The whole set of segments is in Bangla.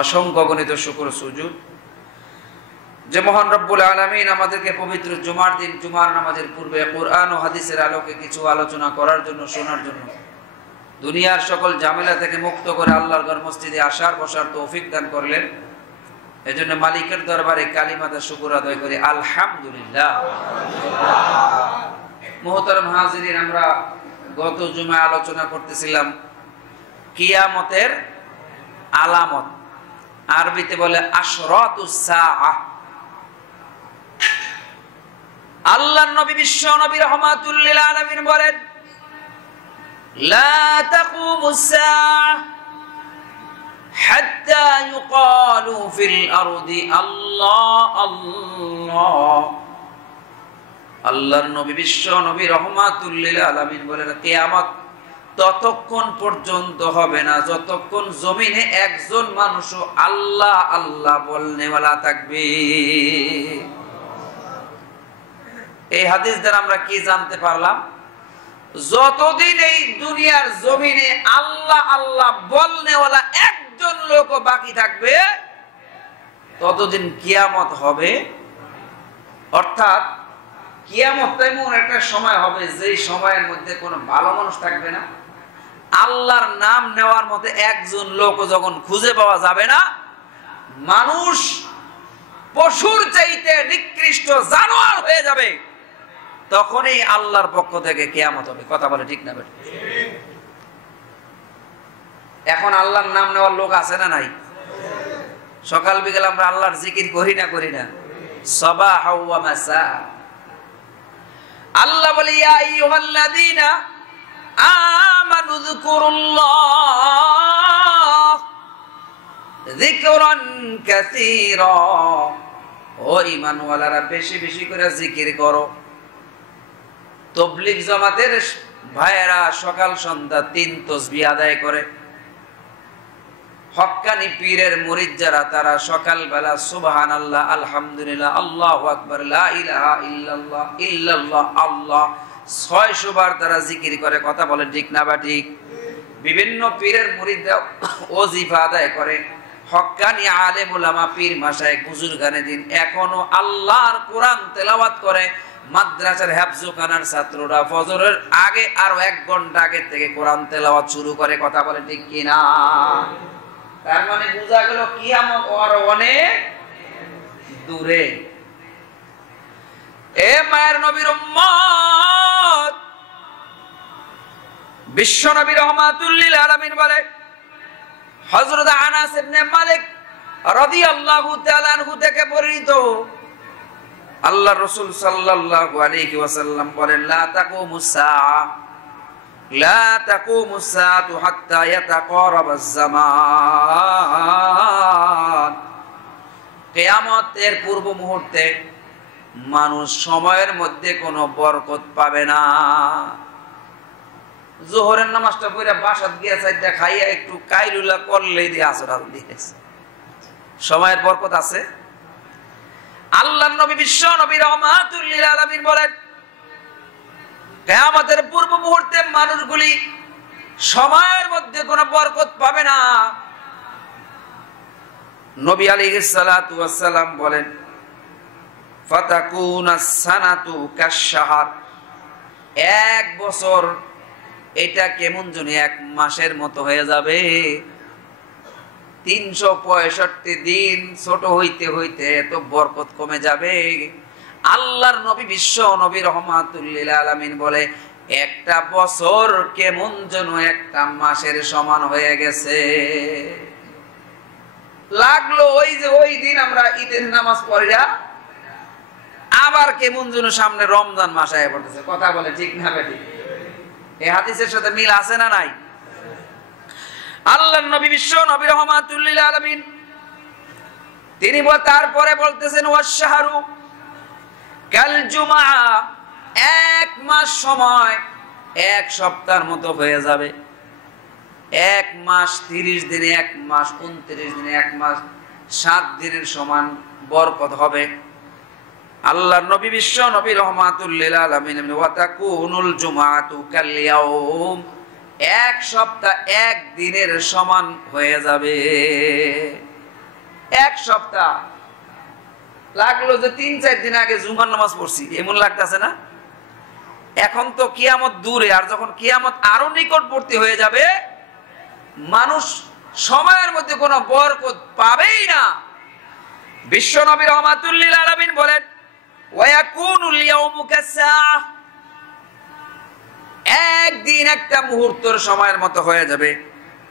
অসংখ্য গণিত শুকর সুজুদ যে মহান রব্বুল আলামিন আমাদেরকে পবিত্র জুমার দিন জুমার নামাজের পূর্বে কোরআন ও হাদিসের আলোকে কিছু আলোচনা করার জন্য, শোনার জন্য, দুনিয়ার সকল ঝামেলা থেকে মুক্ত করে আল্লাহর ঘর মসজিদে আসার বসার তৌফিক দান করলেন। এজন্য মালিকের দরবারে কালিমাতে শুকর আদায় করি, আলহামদুলিল্লাহ। মুহতারাম হাজিরিন, আমরা গত জুমায় আলোচনা করতেছিলাম কিয়ামতের আলামত, আরবিতে বলে আশরাতুস সাআহ। আল্লাহর নবী বিশ্ব নবী রাহমাতুল লিল আলামিন বলেন, লা তাকুমুস সাআহ হাত্তা ইউকালু ফিল আরদি আল্লাহ আল্লাহ। আল্লাহর নবী বিশ্ব নবী রাহমাতুল লিল আলামিন বলেন, কিয়ামত ততক্ষণ পর্যন্ত হবে না যতক্ষণ জমিনে একজন মানুষও আল্লাহ আল্লাহ বলনেওয়ালা থাকবে। এই হাদিস দ্বারা আমরা কি জানতে পারলাম? যতদিন এই দুনিয়ার জমিনে আল্লাহ আল্লাহ বলনেওয়ালা একজন লোকও বাকি থাকবে ততদিন কিয়ামত হবে। অর্থাৎ কিয়ামত এমন একটা সময় হবে যে সময়ের মধ্যে কোনো ভালো মানুষ থাকবে না, আল্লাহর নাম নেওয়ার মতো একজন লোক যখন খুঁজে পাওয়া যাবে না, মানুষ পশুর চাইতে নিকৃষ্ট জানোয়ার হয়ে যাবে, তখনই আল্লাহর পক্ষ থেকে কিয়ামত হবে। কথা বলে ঠিক না বেটা? এখন আল্লাহর নাম নেওয়ার লোক আছে না নাই? সকাল বিকেল আমরা আল্লাহর জিকির করি না? সাবাহ ওয়া মাসা। আল্লাহ বলে, ইয়া আইয়ুহাল্লাযীনা আমানু যকুরুল্লাহ যিকরান কাসীরা। ও ঈমানওয়ালারা, বেশি বেশি করে জিকির করো। তাবলীগ জামাতের ভাইয়েরা সকাল সন্ধ্যা 3 তাসবিহ আদায় করে। হক্কানি পীরের মুরিদ যারা, তারা সকাল বেলা সুবহানাল্লাহ, আলহামদুলিল্লাহ, আল্লাহু আকবার, লা ইলাহা ইল্লাল্লাহ, ইল্লাল্লাহ, আল্লাহ 600 বার তারা জিকির করে। কথা বলে ঠিক না বা ঠিক? বিভিন্ন পীরের মুরিদরা ওজিফা আদায় করে। হক্কানি আলেম উলামা পীর মাশায়েখ বুজুর্গানে দিন এখনো আল্লাহর কোরআন তেলাওয়াত করে। মাদ্রাসার হেফজখানার ছাত্ররা ফজরের আগে আরো 1 ঘন্টা আগে থেকে কোরআন তেলাওয়াত শুরু করে। কথা বলে ঠিক কিনা? তার মানে বোঝা গেল কিয়ামত আরো অনেক দূরে। এ মায়ের নবীর উম্মত, বিশ্ব নবী রাহমাতুল লিল আলামিন বলে, হযরত আনাস ইবনে মালিক রাদিয়াল্লাহু তাআলা আনহু থেকে বর্ণিত, আল্লাহর রাসূল সাল্লাল্লাহু আলাইহি ওয়াসাল্লাম বলেন, লা তাকুমুস সাআহ লা তাকুমুস সাআতু হাত্তা ইয়াতাকারাবাজ জামান। কিয়ামতের পূর্ব মুহূর্তে মানুষ সময়ের মধ্যে কোনো বরকত পাবে না। যোহরের নামাজটা পড়ে বাসাত গিয়া চাইটা খাইয়া একটু কাইলুলা করলেই দিয়ে আসর দিয়েছে, সময়ের বরকত আছে? আল্লাহর নবী বিশ্ব নবী রাহমাতুল লিল আলামিন বলেন, কিয়ামতের পূর্ব মুহূর্তে মানুষগুলি সময়ের মধ্যে কোনো বরকত পাবে না। নবী আলাইহিস সালাতু ওয়াস সালাম বলেন, ফাতাকুনাস সানাতু কাশ-শাহর। 1 বছর এটা কেমন জানি 1 মাসের মতো হয়ে যাবে। 365 দিন ছোট হইতে হইতে এত বরকত কমে যাবে। আল্লাহর নবী বিশ্ব নবী রাহমাতুল লিল আলামিন বলে, একটা বছর কেমন যেন 1 মাসের সমান হয়ে গেছে। লাগলো ওই যে ওই দিন আমরা ঈদের নামাজ পড়িয়া আবার কেমন যেন সামনে রমজান মাস আয়া পড়তেছে। কথা বলে ঠিক না বেটি? এই হাদিসের সাথে মিল আছে না নাই? আল্লাহর নবী বিশ্ব নবী রাহমাতুল লিল আলামিন তিনি তারপরে বলতেছেন, ওয়াশ-শাহরু কাল জুমআ। 1 মাস সময় 1 সপ্তাহের মতো হয়ে যাবে। 1 মাস 30 দিনে 1 মাস, 29 দিনে 1 মাস, 7 দিনের সমান বরকত হবে। আল্লাহর নবী বিশ্ব নবী রাহমাতুল লিল আলামিন ওয়া তাকুনুল জুমআতু কাল ইয়াউম। 1 সপ্তাহ 1 দিনের সমান হয়ে যাবে। এক সপ্তাহ লাগলো যে 3-4 দিন আগে জুমার নামাজ পড়ছি, এমন লাগতেছে না? এখন তো কিয়ামত দূরে, আর যখন কিয়ামত আরো নিকটবর্তী হয়ে যাবে, মানুষ সময়ের মধ্যে কোনো বরকত পাবেই না। বিশ্ব নবী রাহমাতুল লিল আলামিন বলেন, ওয়ায়াকুনুল ইয়াউমু কাসসাআহ, একদিন একটা মুহূর্তের সময়ের মতো হয়ে যাবে।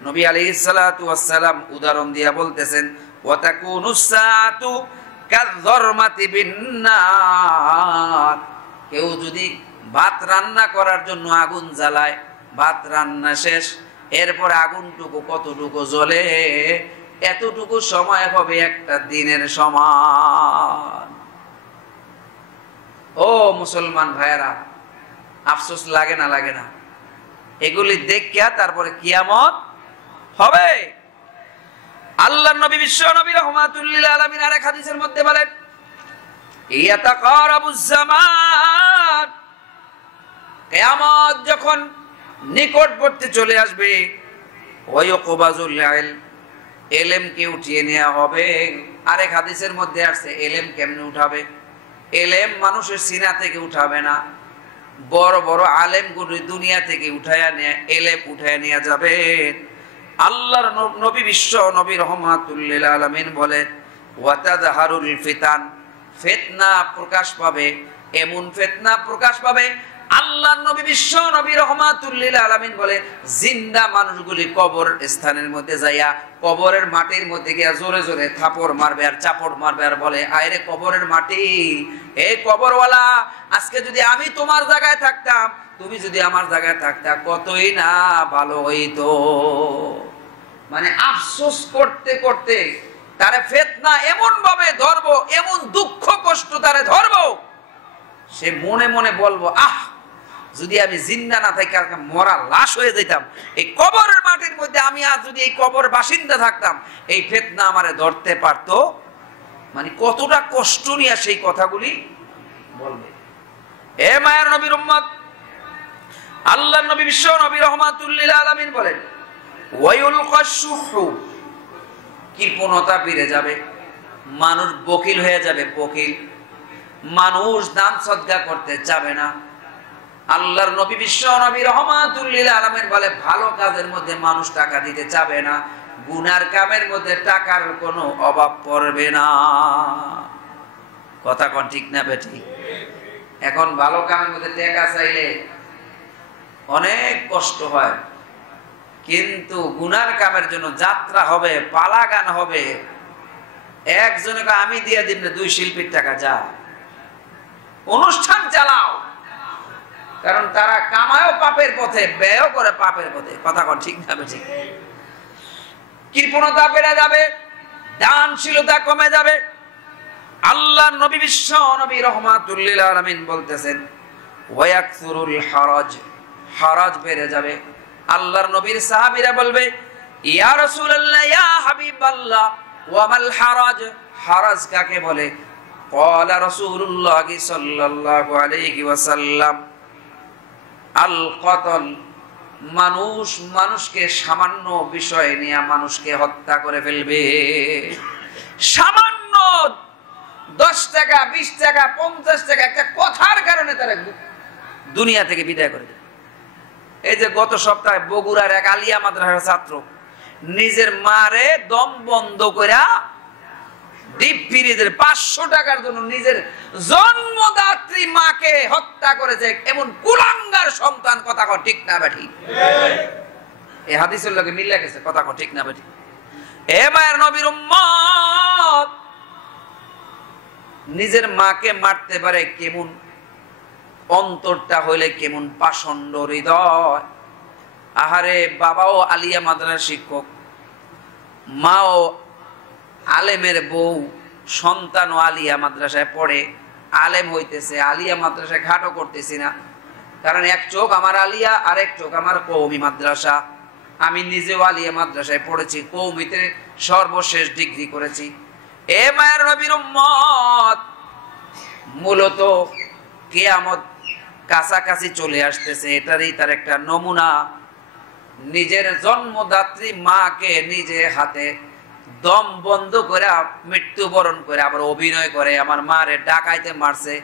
নবী আলাইহিস সালাতু ওয়াস সালাম উদাহরণ দিয়া বলতেছেন, ওয়া তাকুনুস সাআতু কাযযারমাতি বিন্নার, কেউ যদি ভাত রান্না করার জন্য আগুন জ্বালায়, ভাত রান্না শেষ, এরপর আগুনটুকু কতটুকু জ্বলে, এতটুকু সময় হবে একটা দিনের সমান। ও মুসলমান ভাইয়েরা, আফসোস লাগে না? লাগে না? এগুলি দেখিয়া তারপরে কিয়ামত হবে। আল্লাহর নবী বিশ্ব নবী রাহমাতুল লিল আলামিন আরেক হাদিসের মধ্যে বলেন, ইয়াতাকারাবুজ জামান, কিয়ামত যখন নিকটবর্তী চলে আসবে, ওয়ায়ুকবাজুল ইলম, ইলমকে উঠিয়ে নেওয়া হবে। আরেক হাদিসের মধ্যে আসছে ইলম কেমনে উঠাবে? ইলম মানুষের সিনা থেকে উঠাবে না, বড় বড় আলেমগুলো দুনিয়া থেকে উঠায়া নিয়ে ইলম উঠায়া নিয়ে যাবে। আল্লাহর নবী বিশ্ব নবী রাহমাতুল লিল আলামিন বলেন, ওয়াতাদহারুল ফিতান, ফিতনা প্রকাশ পাবে, এমন ফিতনা প্রকাশ পাবে। আল্লাহর নবী বিশ্ব নবী রাহমাতুল লিল আলামিন বলে, জিন্দা মানুষগুলি কবর স্থানের মধ্যে যাইয়া কবরের মাটির মধ্যে গিয়া জোরে জোরে থাপড় মারবে আর চাপড় মারবে, আর বলে, আয়রে কবরের মাটি, এই কবরওয়ালা, আজকে যদি আমি তোমার জায়গায় থাকতাম, তুমি যদি আমার জায়গায় থাকতা, কতই না ভালো হইতো। মানে আফসোস করতে করতে তারে ফিতনা এমন ভাবে ধরবো, এমন দুঃখ কষ্ট তারে ধরবো, সে মনে মনে বলবো, আহ, যদি আমি জিন্দা না থাকি মরা লাশ হয়ে যেতাম, এই কবরের মাটির মধ্যে আমি আজ যদি এই কবর বাসিন্দা থাকতাম, এই ফিতনা আমারে ধরতে পারতো। মানে কতটা কষ্ট নিয়ে সেই কথাগুলি বলবে। এ মায়ের নবীর উম্মত, আল্লাহর নবী বিশ্ব নবী রাহমাতুল লিল আলামিন বলেন, ওয়ায়ুলকাশুহু, কৃপণতা বেড়ে যাবে, মানুষ বকিল হয়ে যাবে, বকিল, মানুষ দান সদকা করতে চাবে না। আল্লাহর নবী বিশ্ব নবী রাহমাতুল লিল আলামিন বলে, ভালো কাজের মধ্যে মানুষ টাকা দিতে চাবে না, গুনার কামের মধ্যে টাকার কোনো অভাব পড়বে না। কথা কোন ঠিক না বেটি? এখন ভালো কামের মধ্যে টাকা চাইলে অনেক কষ্ট হয়, কিন্তু গুনার কামের জন্য যাত্রা হবে, পালা গান হবে, একজনকে আমি দিয়ে দিব না, 2 শিল্পীর টাকা যা, অনুষ্ঠান চালাও, কারণ তারা কামায়ও পাপের পথে, ব্যয়ও করে পাপের পথে। কথা কোন ঠিক না বেটি? কৃপণতা বেড়ে যাবে, দানশীলতা কমে যাবে। আল্লাহর নবী বিশ্ব নবী রাহমাতুল লিল আলামিন বলতেছেন, ওয়ায়াকসুরুল হারাজ, হারাজ বেড়ে যাবে। আল্লাহর নবীর সাহাবীরা বলবে, ইয়া রাসূলুল্লাহ, ইয়া হাবিবাল্লাহ, ওয়া মাল হারাজ, হারাজ কাকে বলে? ক্বালা রাসূলুল্লাহ সাল্লাল্লাহু আলাইহি ওয়াসাল্লাম, আল কতল, মানুষ মানুষকে সামান্য বিষয় নিয়ে মানুষকে হত্যা করে ফেলবে। সামান্য 10 টাকা, 20 টাকা, 50 টাকা একটা কথার কারণে তারা দুনিয়া থেকে বিদায় করে দেয়। এই যে গত সপ্তাহে বগুড়ার এক আলিয়া মাদ্রাসার ছাত্র নিজের মারে দম বন্ধ কইরা ডিপ ফ্রিজের 500 টাকার জন্য নিজের জন্মদাত্রী মাকে হত্যা করেছে, এমন কুলাঙ্গার সন্তান। কথা কো ঠিক না বেঠি? এই হাদিসের লগে মিল গেছে। কথা কো ঠিক না বেঠি? এ মায়ের নবীর উম্মত, নিজের মাকে মারতে পারে কেমন অন্তরটা হইলে, কেমন পাষণ্ড হৃদয়। আহারে, বাবাও আলিয়া মাদ্রাসার শিক্ষক, মাও আলেমের বউ, সন্তানও আলিয়া মাদ্রাসায় পড়ে, আলেম হইতেছে, আলিয়া মাদ্রাসায় ঘাটও করতেছি না, কারণ এক চোখ আমার আলিয়া, আরেক চোখ আমার কওমি মাদ্রাসা। আমি নিজেও আলিয়া মাদ্রাসায় পড়েছি, কওমিতে সর্বশেষ ডিগ্রি করেছি। এ মায়ের নবীর উম্মত, মূলত কিয়ামত কাছাকাছি চলে আসতেছে, এটারই তার একটা নমুনা। নিজের জন্মদাত্রী মাকে নিজে হাতে দম বন্ধ করে মৃত্যুবরণ করে আবার অভিনয় করে আমার মারে ডাকাইতে মারছে,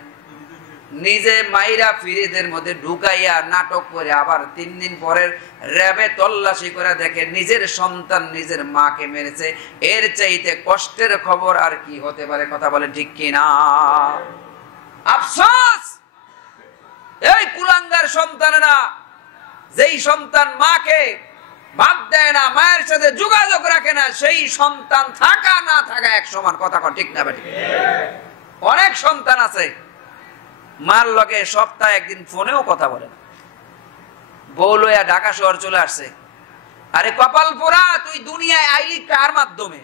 নিজে মাইরা ফিরিদের মধ্যে ঢুকাইয়া নাটক করে আবার 3 দিন পরের র্যাবে তল্লাশি করে দেখে নিজের সন্তান নিজের মাকে মেরেছে। এর চাইতে কষ্টের খবর আর কি হতে পারে? কথা বলেন ঠিক কিনা? আফসোস এই কুলাঙ্গার সন্তানেরা, যেই সন্তান মাকে বাদ দেয় না, মায়ের সাথে যোগাযোগ রাখে না, সেই সন্তান থাকা না থাকা এক সমান। কথা কন ঠিক না বেঠিক? অনেক সন্তান আছে মার লগে সপ্তাহে একদিন ফোনেও কথা বলে না, বউ লইয়া ঢাকা শহর চলে আসছে। আরে কপাল পোড়া, তুই দুনিয়ায় আইলি কার মাধ্যমে?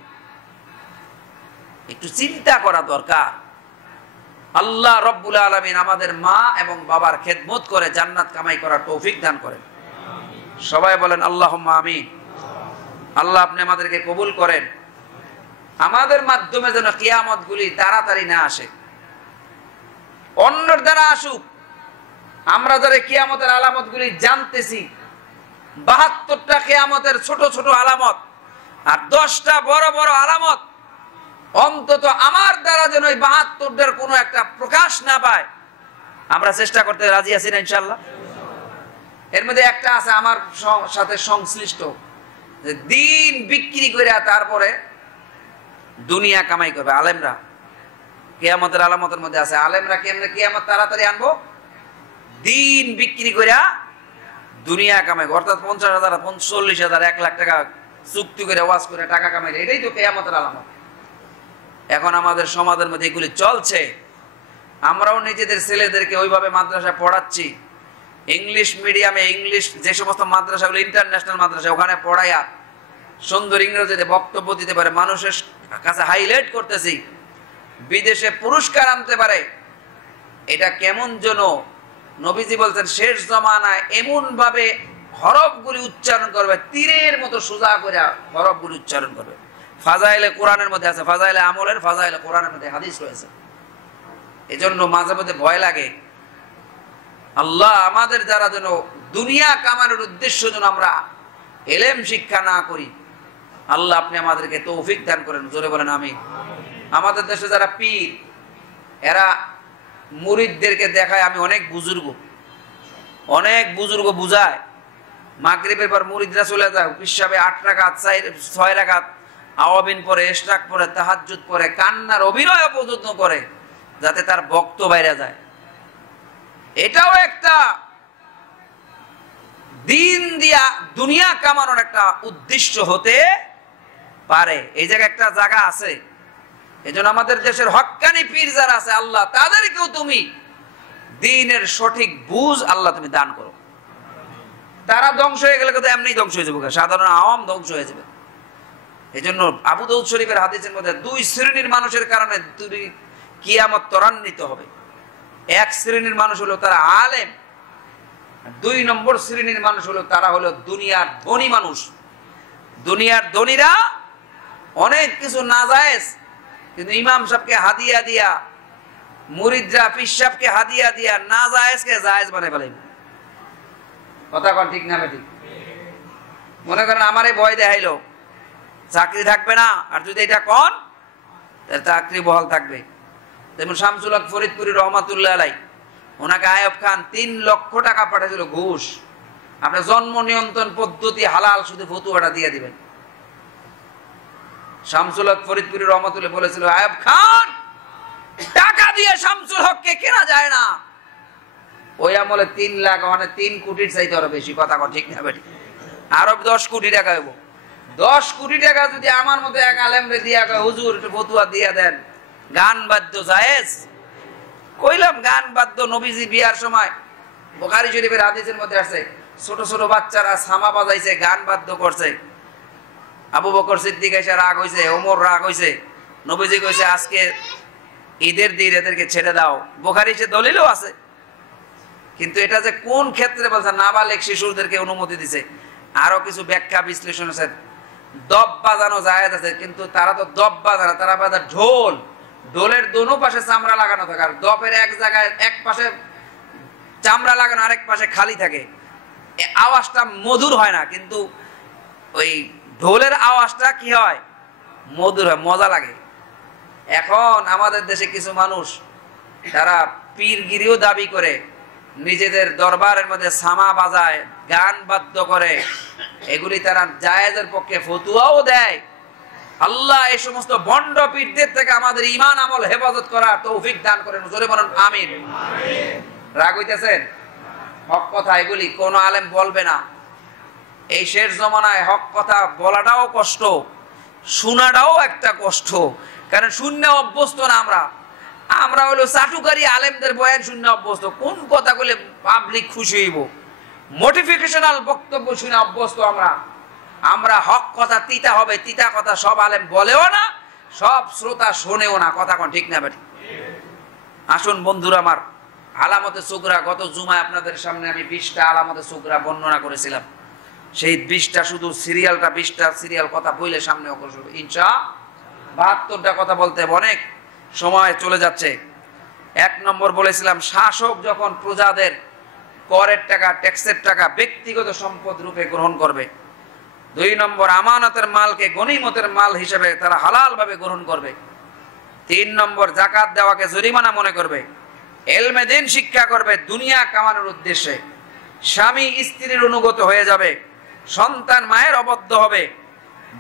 একটু চিন্তা করা দরকার। আল্লাহ রব্বুল আলামিন আমাদের মা এবং বাবার খেদমত করে জান্নাত কামাই করার তৌফিক দান করেন। সবাই বলেন আল্লাহুম্মা আমিন। আল্লাহ আপনি আমাদেরকে কবুল করেন। আমাদের মাধ্যমে যেন কিয়ামত গুলি তাড়াতাড়ি না আসে, অন্যের দ্বারা আসুক। আমরা যারা কিয়ামতের আলামত গুলি জানতেছি, 72টা কিয়ামতের ছোট ছোট আলামত আর 10টা বড় বড় আলামত, অন্তত আমার দ্বারা যেন ওই 72টার কোনো একটা প্রকাশ না পায়, আমরা চেষ্টা করতে রাজি আছি না ইনশাআল্লাহ? এর মধ্যে একটা আছে আমার সাথে সংশ্লিষ্ট, যে দিন বিক্রি করে তারপরে দুনিয়া কামাই করবে আলেমরা। কিয়ামতের আলামতের মধ্যে আছে আলেমরা কেমনে কিয়ামত তাড়াতাড়ি আনবো? দিন বিক্রি করে দুনিয়া কামাই, অর্থাৎ 50,000 40,000 1 লাখ টাকা চুক্তি করে ওয়াজ করে টাকা কামাই, এটাই তো কিয়ামতের আলামত। এখন আমাদের সমাজের মধ্যে এগুলি চলছে। আমরাও নিজেদের ছেলেদেরকে ওইভাবে মাদ্রাসা পড়াচ্ছি, ইংলিশ মিডিয়ামে, ইংলিশ যে সমস্ত মাদ্রাসাগুলো ইন্টারন্যাশনাল মাদ্রাসা, ওখানে পড়াইয়া সুন্দর ইংরেজিতে বক্তব্য দিতে পারে, মানুষের কাছে হাইলাইট করতেছি, বিদেশে পুরস্কার আনতে পারে। এটা কেমন যেন নবীজি বলছেন শেষ জমানায় এমন ভাবে হরফগুলি উচ্চারণ করবে, তীরের মতো সোজা করে হরফগুলি উচ্চারণ করবে। ফাজাইলে কোরআনের মধ্যে আছে, ফাজাইলে আমলের, ফাজাইলে কোরআনের মধ্যে হাদিস রয়েছে। এজন্য মাঝে মধ্যে ভয় লাগে। আল্লাহ আমাদের যারা যেন দুনিয়া কামানোর উদ্দেশ্য যেন আমরা এলেম শিক্ষা না করি, আল্লাহ আপনি আমাদেরকে তৌফিক দান করেন। জোরে বলেন আমিন। আমাদের দেশে যারা পীর, এরা মুরিদদেরকে দেখায় আমি অনেক বুজুর্গ বুঝায়। মাগরিবের পর মুরিদরা চলে যায়, পিসাবে 8 রাকাত 6 রাকাত আওয়াবিন পরে, ইশরাক পরে, তাহাজ্জুদ পরে, কান্নার অভিনয় পর্যন্ত করে যাতে তার ভক্ত বাইরে যায়। এটাও একটা দিন দিয়া দুনিয়া কামানোর একটা উদ্দেশ্য হতে পারে। এই জায়গায় একটা জায়গা আছে। এজন্য আমাদের দেশের হক্কানি পীর যারা আছে, আল্লাহ তাদেরকেও তুমি দ্বীনের সঠিক বুঝ আল্লাহ তুমি দান করো। তারা ধ্বংস হয়ে গেলে কিন্তু এমনি ধ্বংস হয়ে যাবে, সাধারণ আওয়াম ধ্বংস হয়ে যাবে। এজন্য আবু দাউদ শরীফের হাদিসের মধ্যে 2 শ্রেণীর মানুষের কারণে তুমি কিয়ামত ত্বরান্বিত হবে। 1 শ্রেণীর মানুষ হলো তারা আলেম, 2 নম্বর শ্রেণীর মানুষ হলো তারা হলো দুনিয়ার ধনী মানুষ। দুনিয়ার ধনীরা অনেক কিছু নাজায়েজ, কিন্তু ইমাম সাহেবকে হাদিয়া দিয়া, মুরিদরা পীর সাহেবকে হাদিয়া দিয়া নাজায়েজকে জায়েজ বানায় ফেলে। কথা কন ঠিক না বেঠিক? মনে করেন আমারে ভয় দেখাইলো, চাকরি থাকবে না, আর যদি এটা কন তাহলে চাকরি বহাল থাকবে। যেমন শামসুল হক ফরিদপুরি রহমাতুল্লাহ আলাই, ওনাকে আয়ব খান 3 লক্ষ টাকা পাঠিয়েছিল ঘুষ। আপনার জন্ম নিয়ন্ত্রণ পদ্ধতি হালাল, শুধু ফতুয়াটা দিয়ে দিবেন। শামসুল হক ফরিদপুরি রহমাতুল্লাহ বলেছিল, আয়ব খান টাকা দিয়ে শামসুল হককে কেনা যায় না। ওই আমলে 3 লাখ, মানে 3 কোটির চাইতে আরো বেশি। কথা কন ঠিক না বেঠিক? আরো 10 কোটি টাকা হইব। 10 কোটি টাকা যদি আমার মতো এক আলেমরে দিয়া কয় হুজুর একটু ফতুয়া দিয়া দেন, গান বাদ্য জায়েজ? কইলাম গান বাদ্য নবীজি বিয়ার সময় বুখারী শরীফের হাদিসের মধ্যে আছে, ছোট ছোট বাচ্চারা সামা বাজাইছে, গান বাদ্য করছে। আবু বকর সিদ্দিক এসে রাগ হইছে, ওমর রাগ হইছে, নবীজি কইছে আজকে ঈদের দিন এদেরকে ছেড়ে দাও। বুখারী সে দলিলও আছে, কিন্তু এটা যে কোন ক্ষেত্রে বলছে নাবালেগ শিশুদেরকে অনুমতি দিছে, আরো কিছু ব্যাখ্যা বিশ্লেষণ আছে। দব বাজানো জায়েজ আছে, কিন্তু তারা তো দব বাজায়, তারা বাজায় ঢোল। ঢোলের দোনো পাশে চামড়া লাগানো থাকে, আর দপের এক জায়গায় এক পাশে চামড়া লাগানো, আরেক পাশে খালি থাকে। আওয়াজটা মধুর হয় না, কিন্তু ওই ঢোলের আওয়াজটা কি হয়? মধুর হয়, মজা লাগে। এখন আমাদের দেশে কিছু মানুষ তারা পীরগিরিও দাবি করে, নিজেদের দরবারের মধ্যে সামা বাজায়, গান বাদ্য করে, এগুলি তারা জায়েজের পক্ষে ফতুয়াও দেয়। আল্লাহ এই সমস্ত ভণ্ড পীরদের থেকে আমাদের ঈমান আমল হেফাজত করার তৌফিক দান করেন, জোরে বলেন আমিন। রাগ হইতেছেন? হক কথা এগুলি কোন আলেম বলবে না। এই শেষ জমানায় হক কথা বলাটাও কষ্ট, শোনাটাও একটা কষ্ট, কারণ শূন্য অভ্যস্ত না আমরা। আমরা হলো চাটুকারী আলেমদের বয়ান শূন্য অভ্যস্ত। কোন কথা বলে পাবলিক খুশি হইব, মোটিভেশনাল বক্তব্য শুনে অভ্যস্ত আমরা। আমরা হক কথা তিতা হবে, তিতা কথা সব আলেম বলেও না, সব শ্রোতা শোনেও না। কথা কোন ঠিক না বেটি? আসুন বন্ধুরা আমার, আলামতে সুগরা গত জুমায় আপনাদের সামনে আমি 20টা আলামতে সুগরা বর্ণনা করেছিলাম। সেই 20টা শুধু সিরিয়ালটা 20টা সিরিয়াল কথা বইলে সামনে ইনশাআল্লাহ 72টা কথা বলতে অনেক সময় চলে যাচ্ছে। 1 নম্বর বলেছিলাম, শাসক যখন প্রজাদের করের টাকা, ট্যাক্সের টাকা ব্যক্তিগত সম্পদ রূপে গ্রহণ করবে। 2 নম্বর, আমানতের মালকে গনিমতের মাল হিসেবে তারা হালাল ভাবে গ্রহণ করবে। 3 নম্বর, যাকাত দেওয়াকে জরিমানা মনে করবে। এলমে দিন শিক্ষা করবে দুনিয়া কামানোর উদ্দেশ্যে। স্বামী স্ত্রীর অনুগত হয়ে যাবে, সন্তান মায়ের অবদ্ধ হবে,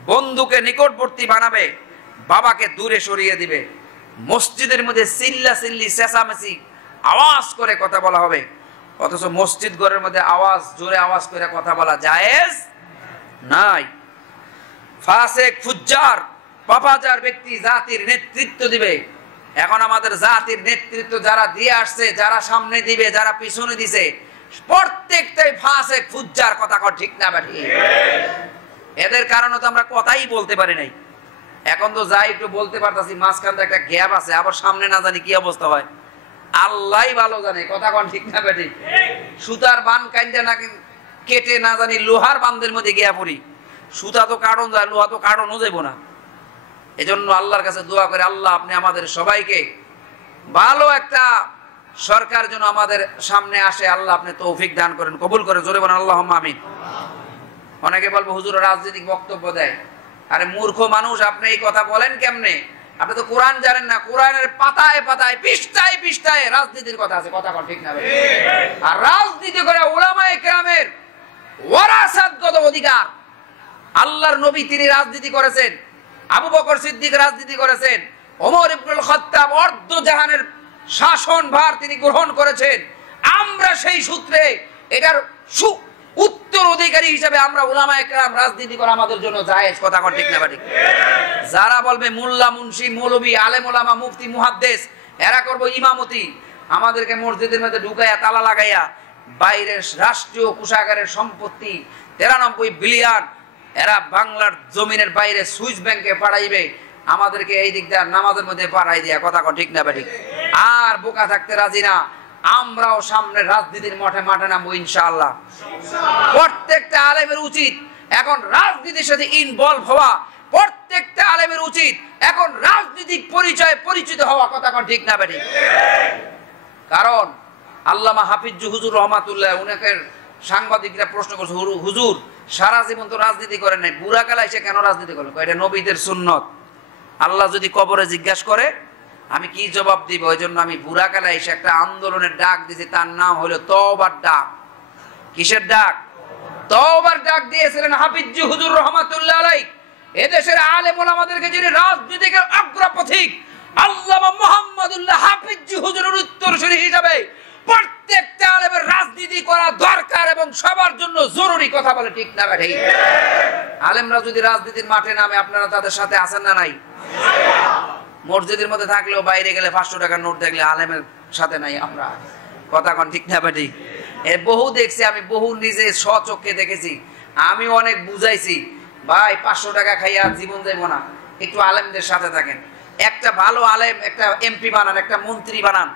বন্ধুকে নিকটবর্তী বানাবে, বাবাকে দূরে সরিয়ে দিবে। মসজিদের মধ্যে চিল্লাচিল্লি চেঁচামেচি আওয়াজ করে কথা বলা হবে, অথচ মসজিদ ঘরের মধ্যে জোরে আওয়াজ করে কথা বলা জায়েজ নাই। ফাসিক ফুজ্জার পাপাচার ব্যক্তি জাতির নেতৃত্ব দিবে। এখন আমাদের জাতির নেতৃত্ব যারা দিয়ে আসছে, যারা সামনে দিবে, যারা পিছনে দিছে, প্রত্যেকটাই ফাসিক ফুজ্জার। কথা ঠিক না বেটি? এদের কারণে তো আমরা কথাই বলতে পারি নাই। এখন তো যাই একটু বলতে পারতাছি, মাঝখানে একটা গ্যাপ আছে, আবার সামনে না জানি কি অবস্থা হয়, আল্লাহই ভালো জানে। কথা কোন ঠিক না বেটি? সুতার বান কাইন্দা না কেটে না জানি লোহার বান্ধের মধ্যে গিয়া পড়ি। সুতা তো কাটন যায়, লোহা তো কাটনও যাইব না। এজন্য আল্লাহর কাছে দোয়া করে, আল্লাহ আপনি আমাদের সবাইকে ভালো একটা সরকার যেন আমাদের সামনে আসে, আল্লাহ আপনি তৌফিক দান করেন, কবুল করে, জোরে বলেন আল্লাহুম্মা আমিন। অনেকে বলবো হুজুর রাজনৈতিক বক্তব্য দেয়। আরে মূর্খ মানুষ, আপনি এই কথা বলেন কেমনে? আপনি তো কোরআন জানেন না। কোরআনের পাতায় পাতায়, পৃষ্ঠায় পৃষ্ঠায় রাজনীতির কথা আছে। কথা কোন ঠিক না? আর রাজনীতি করে উলামায়ে কেরামের ওয়ারাসাতগত অধিকার। আল্লাহর নবী তিনি রাজনীতি করেছেন, আবু বকর সিদ্দিক রাজনীতি করেছেন, ওমর ইবনুল খাত্তাব অর্ধ জাহানের শাসন ভার তিনি গ্রহণ করেছেন। আমরা সেই সূত্রে এটার উত্তর অধিকারী হিসেবে আমরা উলামায়ে কেরাম রাজনীতি করা আমাদের জন্য জায়েজ। কথা কোন ঠিক না ঠিক? যারা বলবে মোল্লা মুন্সি মৌলভী আলেম ওলামা মুফতি মুহাদ্দিস এরা করব ইমামতি, আমাদেরকে মসজিদের মধ্যে ঢুকাইয়া তালা লাগাইয়া বাইরের রাষ্ট্রীয় কোষাগারের সম্পত্তি 93 বিলিয়ন এরা বাংলার জমিনের বাইরে সুইস ব্যাংকে পাঠাইবে, আমাদেরকে এই দিক দিয়ে নামাজের মধ্যে পাঠাই দিয়া। কথা কোন ঠিক না ঠিক? আর বোকা থাকতে রাজি না। আমরাও সামনে রাজনীতির মাঠে নামবো ইনশাআল্লাহ। প্রত্যেকটা আলেমের উচিত এখন রাজনীতির সাথে ইনভলভ হওয়া। প্রত্যেকটা আলেমের উচিত এখন রাজনৈতিক পরিচিত হওয়া। কথা কোন ঠিক না ঠিক? কারণ আল্লামা হাফিজ হুজুর রহমাতুল্লাহ উনাকে সাংবাদিকরা প্রশ্ন করছে, হুজুর সারা জীবন তো রাজনীতি করেন নাই, বুড়া কালে এসে কেন রাজনীতি করেন? এটা নবীদের সুন্নত। আল্লাহ যদি কবরে জিজ্ঞাসা করে আমি কি জবাব দিব? ওই জন্য আমি বুড়া কালে এসে একটা আন্দোলনের ডাক দিয়েছি, তার নাম হলো তওবার ডাক। কিসের ডাক? তওবার ডাক দিয়েছিলেন হাফিজ হুজুর রহমাতুল্লাহ আলাইহি। এদেশের আলেম ওলামাদেরকে যিনি রাজনীতির অগ্রপথিক আল্লামা মুহাম্মদুল্লাহ হাফিজ হুজুরের উত্তরসূরি হিসাবে প্রত্যেকটা আলেমের রাজনীতি করা দরকার এবং সবার জন্য জরুরি। কথা বলে ঠিক না ভাই? আলেমরা যদি রাজনীতির মাঠে নামে আপনারা তাদের সাথে আছেন না নাই? মসজিদের মধ্যে থাকলেও বাইরে গেলে 500 টাকার নোট দেখলে আলেমের সাথে নাই আমরা। কথা কোন ঠিক না ভাই? বহু দেখছি আমি, বহু নিজে স্বচক্ষে দেখেছি। আমি অনেক বুঝাইছি, ভাই 500 টাকা খাইয়া জীবন যাইব না, একটু আলেমদের সাথে থাকেন। একটা ভালো আলেম একটা এমপি বানান, একটা মন্ত্রী বানান,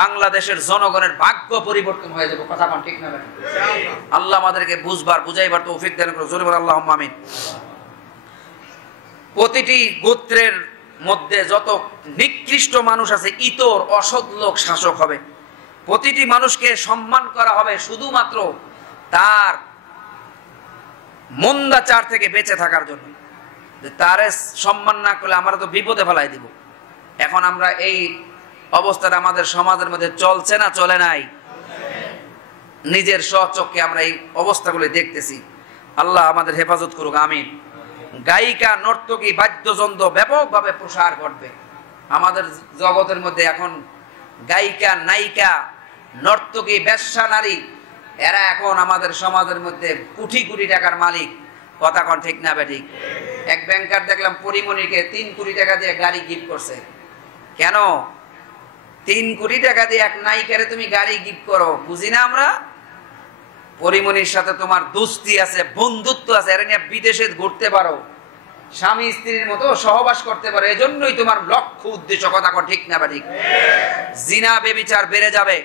বাংলাদেশের জনগণের ভাগ্য পরিবর্তন হয়ে যাবে। কথা কোন ঠিক না ভাই? আল্লাহ আমাদেরকে বুঝবার বুঝাইবার তৌফিক দান করুন, জোরে বলেন আল্লাহুম্মা আমিন। প্রতিটি গোত্রের মধ্যে যত নিকৃষ্ট মানুষ আছে, ইতর অসৎ লোক শাসক হবে। প্রতিটি মানুষকে সম্মান করা হবে শুধুমাত্র তার মন্দাচার থেকে বেঁচে থাকার জন্য। যে তারে সম্মান না করলে আমরা তো বিপদে ফেলাই দিব। এখন আমরা এই অবস্থাটা আমাদের সমাজের মধ্যে চলছে না চলে নাই? নিজের স্বচক্ষে আমরা এই অবস্থাগুলো দেখতেছি। আল্লাহ আমাদের হেফাজত করুক, আমিন। গায়িকা, নর্তকী, বাদ্যযন্ত্র ব্যাপকভাবে প্রসার ঘটবে আমাদের জগতের মধ্যে। এখন গায়িকা, নায়িকা, নর্তকী, বেশ্যা নারী, এরা এখন আমাদের সমাজের মধ্যে কোটি কোটি টাকার মালিক। কথা কোন ঠিক না বেঠিক? এক ব্যাংকার দেখলাম পরিমণিকে 3 কোটি টাকা দিয়ে গাড়ি গিফট করছে। কেন 3 কোটি টাকা দিয়ে এক নায়িকারে তুমি গাড়ি গিফট করো? বুঝি না আমরা। পরিমণির সাথে তোমার দোস্তি আছে, বন্ধুত্ব আছে, এর নিয়ে বিদেশে ঘুরতে পারো, স্বামী স্ত্রীর মতো সহবাস করতে পারো। এজন্যই তোমার লক্ষ্য উদ্দেশ্য। কথা কোন ঠিক না বেঠিক? জিনা বেবিচার বেড়ে যাবে।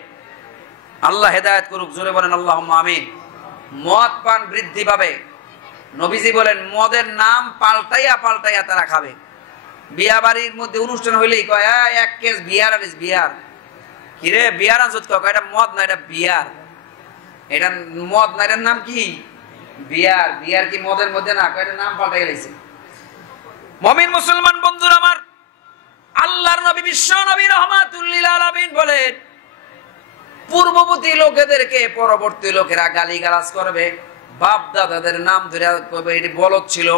আল্লাহ হেদায়েত করুক, জোরে বলেন আল্লাহুম্মা আমিন। মদ পান বৃদ্ধি পাবে। নবীজি বলেন মদের নাম পাল্টাইয়া পাল্টাইয়া তারা খাবে। বিয়া বাড়ির মধ্যে অনুষ্ঠান হইলেই কয় এক কেস বিয়ার আনিস। বিয়ার কিরে? বিয়ার আনছত? কয় এটা মদ না, এটা বিয়ার। এটা মদ না, এটার নাম কি? বিয়ার। বিয়ার কি মদের মধ্যে না? কয় এটা নাম পাল্টাই গেছে। মুমিন মুসলমান বন্ধুরা আমার, আল্লাহর নবী বিশ্ব নবী রাহমাতুল লিল আলামিন বলেন পূর্ববর্তী লোকেদেরকে পরবর্তী লোকেরা গালিগালাজ করবে, বাপ দাদাদের নাম ধরে কবে এটি বলদ ছিল,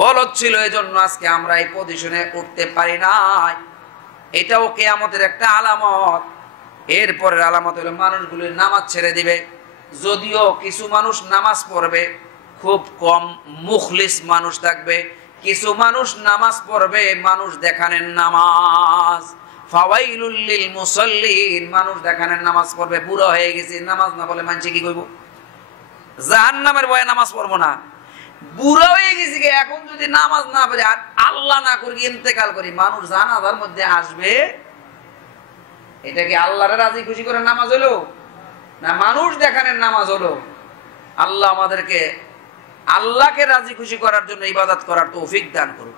বলদ ছিল। এজন্য আজকে আমরা এই পজিশনে উঠতে পারি নাই। এটাও কিয়ামতের একটা আলামত। এরপরের আলামত হলো মানুষগুলো নামাজ ছেড়ে দিবে। যদিও কিছু মানুষ নামাজ পড়বে, খুব কম মুখলিস মানুষ থাকবে। কিছু মানুষ নামাজ পড়বে, মানুষ দেখানের নামাজ। ফাওয়াইলুল লিল মুসাল্লিন, মানুষ দেখানের নামাজ পড়বে। বুড়ো হয়ে গেছি, নামাজ না বলে মানুষ কি কইব? জাহান্নামের ভয়ে নামাজ পড়বো না। বুড়ো হয়ে গেছি, এখন যদি নামাজ না পড়ি আর আল্লাহ না করি ইন্তেকাল করি, মানুষ জানাজার মধ্যে আসবে। এটা কি আল্লাহর রাজি খুশি করে নামাজ হলো না মানুষ দেখানের নামাজ হলো? আল্লাহ আমাদেরকে আল্লাহকে রাজি খুশি করার জন্য ইবাদত করার তৌফিক দান করুন।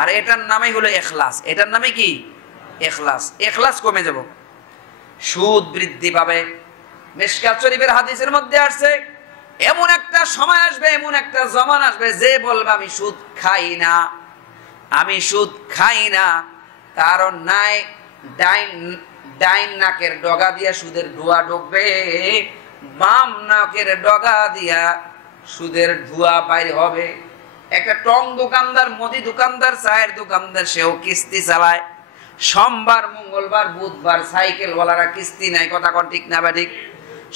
আর এটার নামই হলো ইখলাস। এটার নামে কি? ইখলাস। ইখলাস কমে যাব, সুদ বৃদ্ধি পাবে। মিশকাত শরীফের হাদিসের মধ্যে আসছে এমন একটা সময় আসবে, এমন একটা জমান আসবে, যে বলবে আমি সুদ খাই না, আমি সুদ খাই না, কারণ নাই ডাইন নাকের ডগা দিয়া সুদের ধোঁয়া ঢুকবে, বাম নাকের ডগা দিয়া সুদের ধোঁয়া বাইর হবে। একটা টং দোকানদার, মুদি দোকানদার, চায়ের দোকানদার, সেও কিস্তি চালায়। সোমবার, মঙ্গলবার, বুধবার সাইকেল ওয়ালারা কিস্তি নাই। কথা কোন ঠিক না ঠিক?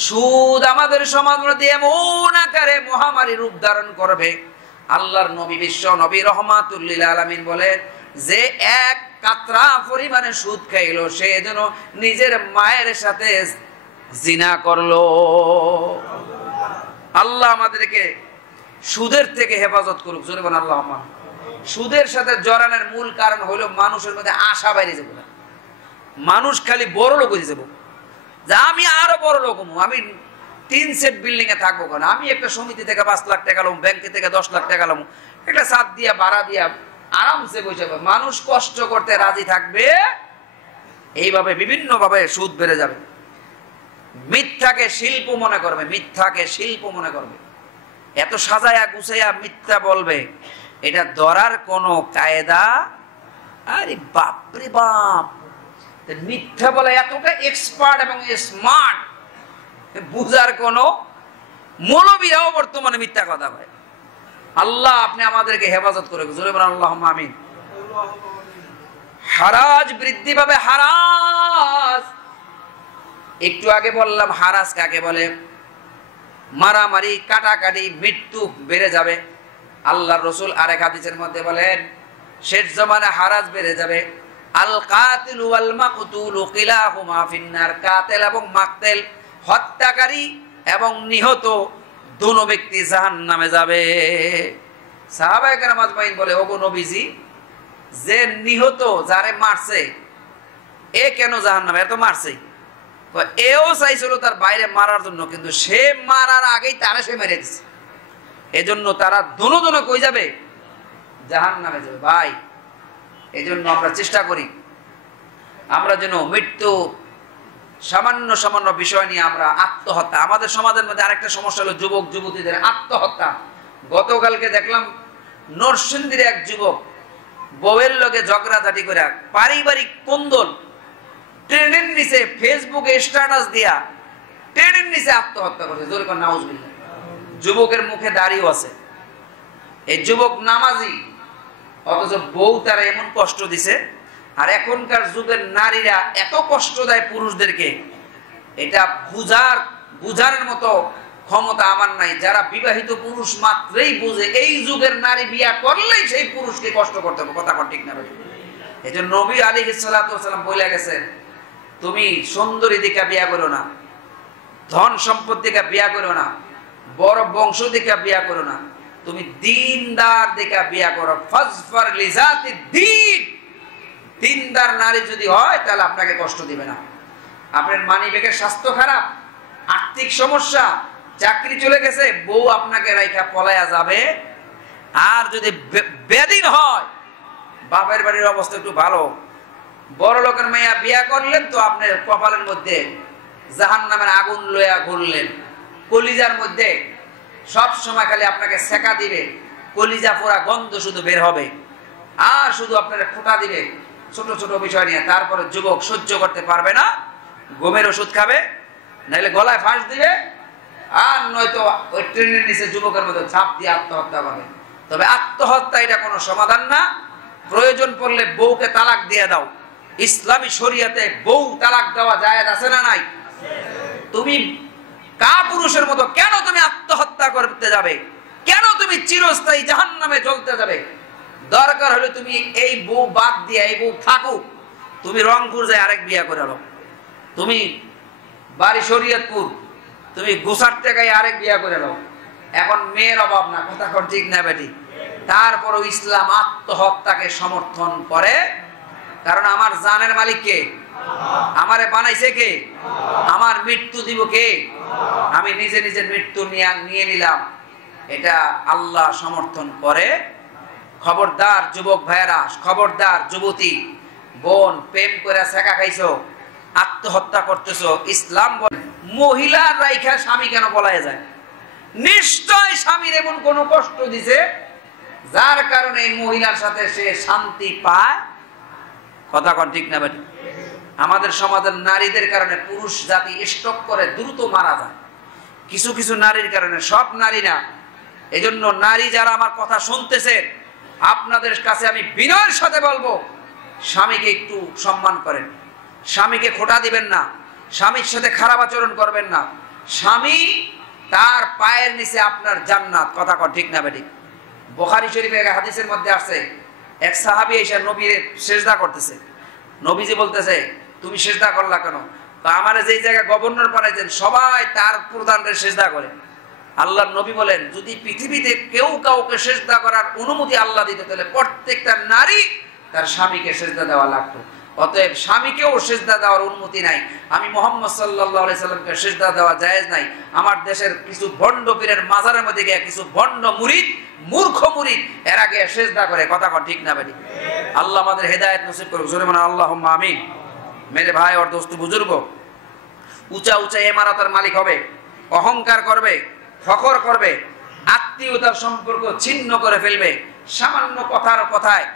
সুদ আমাদের সমাজ মধ্যে এমন আকারে মহামারী রূপ ধারণ করবে। আল্লাহর নবী বিশ্ব নবী রাহমাতুল লিল আলামিন বলে যে এক কাতরা পরিমাণে সুদ খাইলো, সে যেন নিজের মায়ের সাথে জিনা করলো। আল্লাহ আমাদেরকে সুদের থেকে হেফাজত করুক, জোরে বলেন আল্লাহুম্মা। সুদের সাথে জড়ানোর মূল কারণ হলো মানুষের মধ্যে আশা বাইরে যাবো না। মানুষ খালি বড় লোক হয়ে যাবো, যে আমি আরো বড় লোক হবো, আমি 3 সেট বিল্ডিং এ থাকবো। কেন? আমি একটা সমিতি থেকে 5 লাখ টাকা লম, ব্যাংকে থেকে 10 লাখ টাকা লম, একটা ছাদ দিয়া ভাড়া দিয়া আরামসে বসে যাবে। মানুষ কষ্ট করতে রাজি থাকবে। এইভাবে বিভিন্ন ভাবে সুদ বেড়ে যাবে। মিথ্যাকে শিল্প মনে করবে, মিথ্যাকে শিল্প মনে করবে। এত সাজায়া গুছাইয়া মিথ্যা বলবে, এটা ধরার কোনো কায়দা? আরে বাপরে বাপ, মিথ্যা বলে এতটা এক্সপার্ট এবং স্মার্ট, বুঝার কোনো মৌলবীরাও বর্তমানে মিথ্যা কথা বলে। আল্লাহ আপনি আমাদেরকে হেফাজত করে, জোরে বলেন আল্লাহুম্মা আমিন। হারাজ বৃদ্ধি পাবে। হারাজ, একটু আগে বললাম হারাজ কাকে বলে। মারামারি, কাটাকাটি, মৃত্যু বেড়ে যাবে। আল্লাহর রাসূল আরেক হাদিসের মধ্যে বলেন শেষ জামানায় হারাজ বেড়ে যাবে। আল কাতিলু ওয়াল মাকতুলু কিলাহুমা ফিন্নার, কাতিল এবং মাকতুল, হত্যাকারী এবং নিহত দুনো ব্যক্তি জাহান্নামে যাবে। সাহাবায়ে কেরাম আজমাইন বলে, ওগো নবীজি, যে নিহত, যারে মারছে, এ কেন জাহান্নামে? এ তো মারছেই। এও চাইছিল তার বাইরে মারার জন্য, কিন্তু সে মারার আগেই তারা সে মেরে দিছে। এজন্য তারা দুনো দুনো কই যাবে? জাহান্নামে যাবে। ভাই, এজন্য আমরা চেষ্টা করি আমরা যেন মৃত্যু সামান্য সামান্য বিষয় নিয়ে আমরা আত্মহত্যা। আমাদের সমাজের মধ্যে আরেকটা সমস্যা হলো যুবক যুবতীদের আত্মহত্যা। গতকালকে দেখলাম নরসিংদীর এক যুবক বউয়ের লগে ঝগড়াঝাটি করে পারিবারিক কোন্দল, ট্রেনের নিচে ফেসবুকে স্ট্যাটাস দিয়া ট্রেনের নিচে আত্মহত্যা করছে। জোরে করে নাউজুবিল্লাহ। যুবকের মুখে দাড়িও আছে। এই যুবক নামাজি, অথচ বউ তারা এমন কষ্ট দিছে। আর এখনকার যুগের নারীরা এত কষ্ট দেয় পুরুষদেরকে, এটা বুঝার মতো ক্ষমতা আমার নাই। যারা বিবাহিত পুরুষ মাত্রই বুঝে এই যুগের নারী বিয়া করলেই সেই পুরুষকে কষ্ট করতে হবে। কথা ঠিক না? এই জন্য নবী আলাইহিস সালাতু ওয়াস সালাম বলে গেছেন, তুমি সুন্দরী দিকে বিয়া করো না, ধন সম্পদ দিকে বিয়া করো না, বড় বংশ দিকে বিয়া করো না, তুমি দিনদার দিকে বিয়া করো। ফাজফার লিজাতিদ দ্বীন। দিনদার নারী যদি হয় তাহলে আপনাকে কষ্ট দিবে না। আপনার মানিব্যাগের স্বাস্থ্য খারাপ, আর্থিক সমস্যা, চাকরি চলে গেছে, বউ আপনাকে রাইখা পলায়া যাবে। আর যদি বেদিন হয়, বাপের বাড়ির অবস্থা একটু ভালো, বড় লোকের মেয়া বিয়া করলেন তো আপনার কপালের মধ্যে জাহান্নামের আগুন লইয়া ঘুরলেন। কলিজার মধ্যে সব সময় খালি আপনাকে সেকা দিবে, কলিজা পোড়া গন্ধ শুধু বের হবে, আর শুধু আপনার খোঁটা দিবে ছোট ছোট বিষয় নিয়ে। তারপরে যুবক সহ্য করতে পারবে না, ঘুমের ওষুধ খাবে, নাহলে গলায় ফাঁস দিবে, আর নয়তো ওই ট্রেনের নিচে যুবকের মধ্যে ঝাঁপ দিয়ে আত্মহত্যা করবে। তবে আত্মহত্যা এটা কোনো সমাধান না। প্রয়োজন পড়লে বউকে তালাক দিয়ে দাও। ইসলামী শরিয়াতে বউ তালাক দেওয়া জায়েজ আছে না নাই? তুমি কাপুরুষের মতো কেন তুমি আত্মহত্যা করতে যাবে? কেন তুমি চিরস্থায়ী জাহান্নামে জ্বলতে যাবে? দরকার হলে তুমি এই বউ বাদ দিয়ে, এই বউ থাকুক, তুমি রংপুর যায় আরেক বিয়া করে নাও, তুমি বাড়ি শরীয়তপুর, তুমি গোসার টাকায় আরেক বিয়া করে নাও। এখন মেয়ের অভাব না, কথা ঠিক না বেটি? তারপরও ইসলাম আত্মহত্যাকে সমর্থন করে। কারণ আমার জানের মালিক কে? আমারে বানাইছে কে? আমার মৃত্যু দিব কে? আমি নিজে নিজের মৃত্যু নিয়ে নিলাম, এটা আল্লাহ সমর্থন করে। খবরদার যুবক ভাইয়েরা, খবরদার যুবতী বোন, প্রেম করে শেখা খাইছো, আত্মহত্যা করতেছো, ইসলাম বলে মহিলার রাইখা স্বামী কেন পলায় যায়? নিশ্চয় স্বামীর এমন কোন কষ্ট দিছে যার কারণে এই মহিলার সাথে সে শান্তি পায়। কথা কোন ঠিক না বেটি? আমাদের সমাজের নারীদের কারণে পুরুষ জাতি স্ট্রোক করে দ্রুত মারা যায়। কিছু কিছু নারীর কারণে, সব নারী না। এজন্য নারী যারা আমার কথা শুনতেছেন, আপনাদের কাছে আমি বিনয়ের সাথে বলবো, স্বামীকে একটু সম্মান করেন, স্বামীকে খোঁটা দিবেন না, স্বামীর সাথে খারাপ আচরণ করবেন না। স্বামী তার পায়ের নিচে আপনার জান্নাত। কথা কন ঠিক না বেটি? বুখারী শরীফের হাদিসের মধ্যে আছে, এক সাহাবী এসে নবীর সিজদা করতেছে। নবীজি বলতেছে, তুমি সিজদা করলা কেন? তো আমারে যেই জায়গায় গভর্নর বানাইছেন সবাই তার প্রধানরে সিজদা করে। আল্লাহর নবী বলেন, যদি পৃথিবীতে কেউ কাউকে সিজদা করার অনুমতি আল্লাহ দিত, তাহলে প্রত্যেকটা নারী তার স্বামীকে সিজদা দেওয়া লাগতো। অতএব স্বামীকেও সিজদা দেওয়ার অনুমতি নাই। আমি মুহাম্মদ সাল্লাল্লাহু আলাইহি সাল্লামকে সিজদা দেওয়া জায়েজ নাই। আমার দেশের কিছু ভণ্ড পীরের মাজারের মধ্যে গিয়ে কিছু ভণ্ড মুরিদ, মূর্খ মুরিদ, এর আগে সিজদা করে। কথা কন ঠিক না বেটি? আল্লাহ আমাদের হেদায়েত নসিব করুক। জোরে বলেন আল্লাহুম্মা আমিন। মেরে ভাই और दोस्त বুজুর্গ, উঁচা উঁচা ইমারতের মালিক হবে, অহংকার করবে, ফখর করবে, আত্মীয়তার সম্পর্ক ছিন্ন করে ফেলবে, সামান্য কথার কথায়